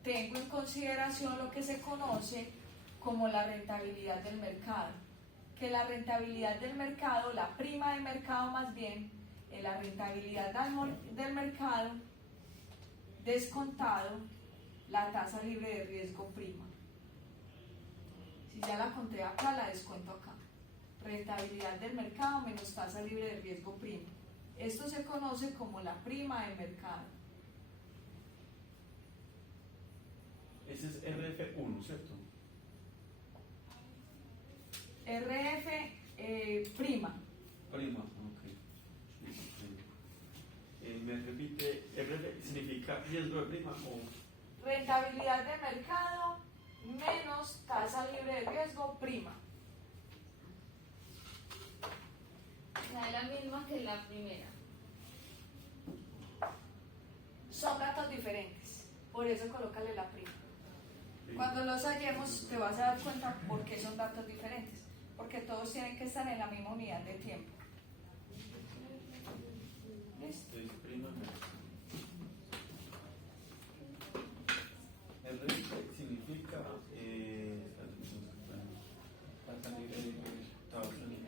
tengo en consideración lo que se conoce como la rentabilidad del mercado. Que la rentabilidad del mercado, la prima de mercado más bien, la rentabilidad del mercado descontado la tasa libre de riesgo prima. Si ya la conté acá, la descuento acá. Rentabilidad del mercado menos tasa libre de riesgo prima. Esto se conoce como la prima de mercado. Ese es RF1, ¿cierto? RF prima. Prima, ok. ¿Me repite? ¿RF significa riesgo de prima o...? Rentabilidad de mercado menos tasa libre de riesgo prima. O sea, es la misma que la primera. Son datos diferentes, por eso colócale la prima. Cuando los hallemos te vas a dar cuenta por qué son datos diferentes, porque todos tienen que estar en la misma unidad de tiempo. ¿Listo? Es prima. RF significa... Tasa libre de riesgo. tasa libre.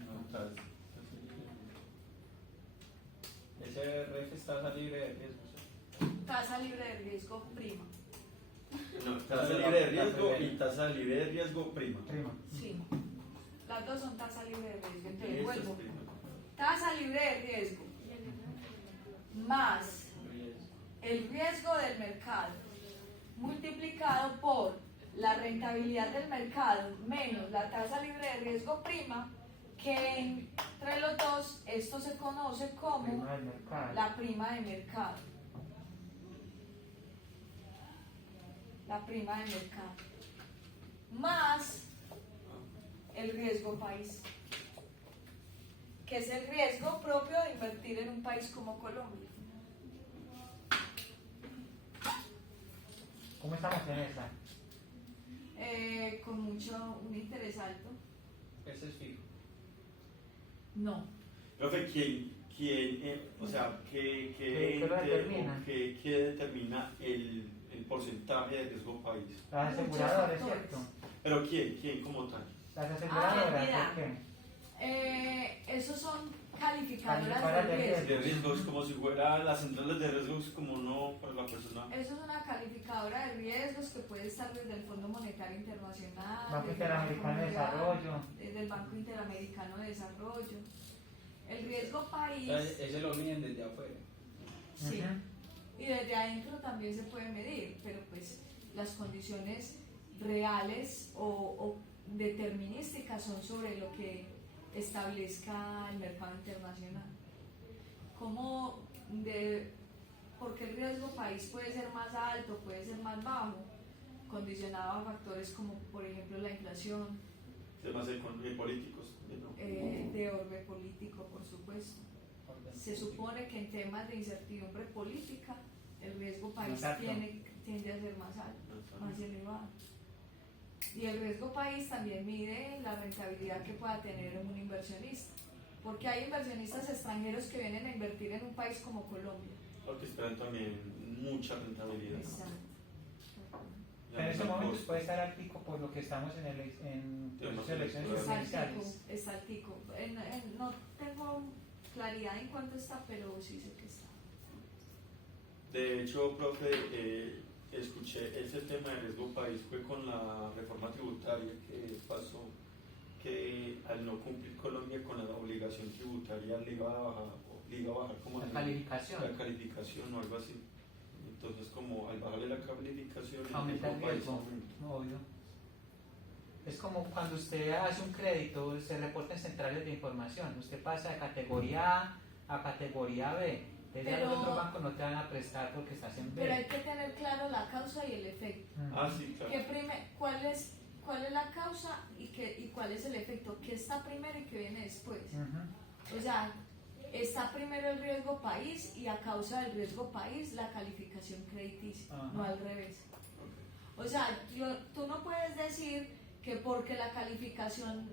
No, tasa libre. Ese RF es tasa libre de riesgo. ¿Sí? Tasa libre de riesgo prima. No, tasa libre de riesgo y tasa libre de riesgo prima. Prima. Sí. Las dos son tasa libre de riesgo. Entonces Esta es vuelvo. prima. Tasa libre de riesgo más el riesgo del mercado multiplicado por la rentabilidad del mercado menos la tasa libre de riesgo prima, que entre los dos esto se conoce como Prima del mercado. la prima de mercado. La prima de mercado más el riesgo país, que es el riesgo propio de invertir en un país como Colombia. ¿Cómo estamos en esa? Con un interés alto. Ese es fijo. No. Profe, o sea, ¿qué ¿Qué lo determina? qué determina el porcentaje de riesgo país? Las Muchos aseguradoras, factores. ¿cierto? ¿Pero quién como tal? Las aseguradoras, mira. ¿por qué? Esos son calificadoras Calificadoras de de riesgo. De riesgos, como si fuera las centrales de riesgos, como no para la persona. Eso es una calificadora de riesgos que puede estar desde el Fondo Monetario Internacional, Banco desde el Banco Interamericano de Mundial, Desarrollo. desde el Banco Interamericano de Desarrollo. El riesgo O país, sea, ese lo miden desde afuera. sí, Ujú. y desde adentro también se puede medir, pero pues las condiciones reales o determinísticas son sobre lo que establezca el mercado internacional. Porque el riesgo país puede ser más alto, puede ser más bajo, condicionado a factores como por ejemplo la inflación, Temas políticos. ¿No? de orden político, por supuesto. Se supone que en temas de incertidumbre política el riesgo país Exacto. tiende a ser más alto, más elevado. Y el riesgo país también mide la rentabilidad que pueda tener un inversionista, porque hay inversionistas extranjeros que vienen a invertir en un país como Colombia. Porque esperan también mucha rentabilidad. Exacto. Ya Pero en ese no momento costo. puede estar áctico por lo que estamos en proceso de elecciones Está presidenciales. Está altico. No tengo claridad en cuánto está, pero sí sé que está. De hecho, profe, escuché ese tema de riesgo país fue con la reforma tributaria que pasó, que al no cumplir Colombia con la obligación tributaria le iba a bajar como La la calificación o algo así. Entonces, como al bajarle la calificación, Aumenta el riesgo país riesgo. aumenta. Obvio. Es como cuando usted hace un crédito, se reporta en centrales de información. Usted pasa de categoría A a categoría B. Entonces Pero- los otros bancos no te van a prestar porque estás en B. Pero hay que tener claro la causa y el efecto. Mm. Ah, sí, claro. ¿Cuál es la causa y cuál es el efecto? ¿Qué está primero y qué viene después? Ujú. O sea, está primero el riesgo país y a causa del riesgo país la calificación crediticia, Ajá. no al revés. O sea, tú no puedes decir que porque la calificación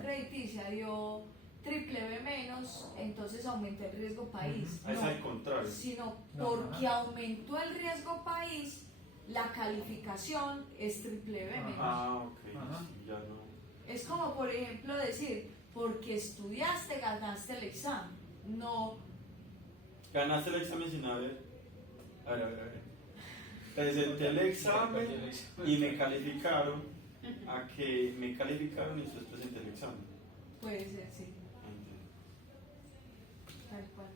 crediticia dio triple B menos, entonces aumenta el riesgo país. Es No, al contrario. sino No, porque ajá. aumentó el riesgo país, la calificación es triple B menos. Ah, ok, Ajá. sí, ya no. Es como, por ejemplo, decir, porque estudiaste, ganaste el examen. No, Ganaste el examen sin haber. A ver. Presenté el examen y me calificaron a que me calificaron y después presenté el examen. puede ser, sí, tal cual.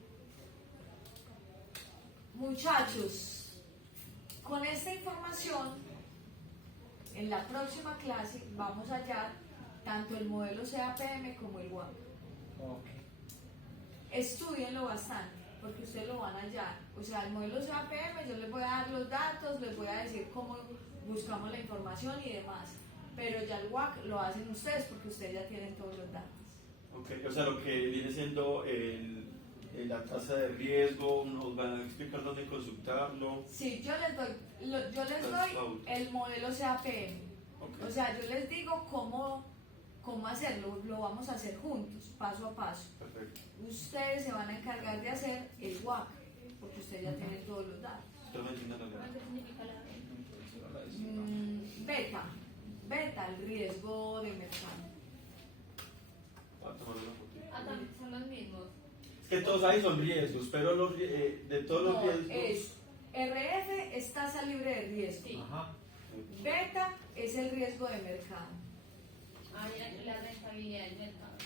Muchachos, con esta información, en la próxima clase vamos a hallar tanto el modelo CAPM como el WAP. Ok. Estudienlo bastante, porque ustedes lo van a hallar. O sea, el modelo CAPM, yo les voy a dar los datos, les voy a decir cómo buscamos la información y demás. Pero ya el WAC lo hacen ustedes, porque ustedes ya tienen todos los datos. Ok, o sea, lo que viene siendo la tasa de riesgo, nos van a explicar dónde consultarlo. Sí, yo les doy el modelo CAPM. Ok, O sea, yo les digo cómo hacerlo, lo vamos a hacer juntos, paso a paso. perfecto. Ustedes se van a encargar de hacer el WAC, porque ustedes ya tienen todos los datos. Usted me entiende la letra. ¿Qué significa la Beta, el riesgo de mercado. Voy a tomar una fotito. Ah, también son los mismos. Es que todos ahí son riesgos, pero de todos los No, riesgos. es RF es tasa libre de riesgo. Sí. Ajá. Beta es el riesgo de mercado. Ah, la rentabilidad del mercado.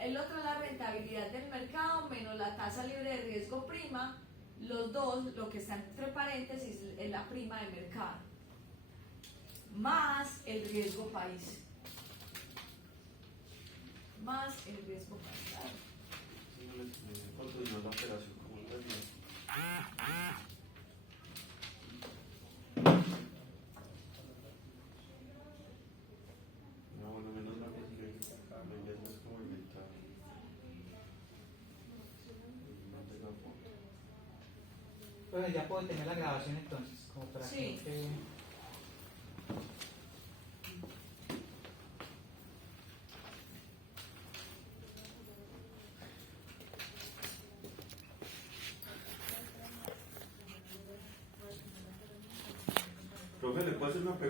El otro es la rentabilidad del mercado menos la tasa libre de riesgo prima. Los dos, lo que está entre paréntesis, es la prima de mercado. Más el riesgo país. Más el riesgo país. Sí, no le continuó la operación como lo venía. No, bueno, menos mal que sí, lo inglés no es como inventado. No tengo foto. Bueno, ya puedo tener la grabación entonces, como para Sí. que... Profe, ¿le puedo hacer una pregunta?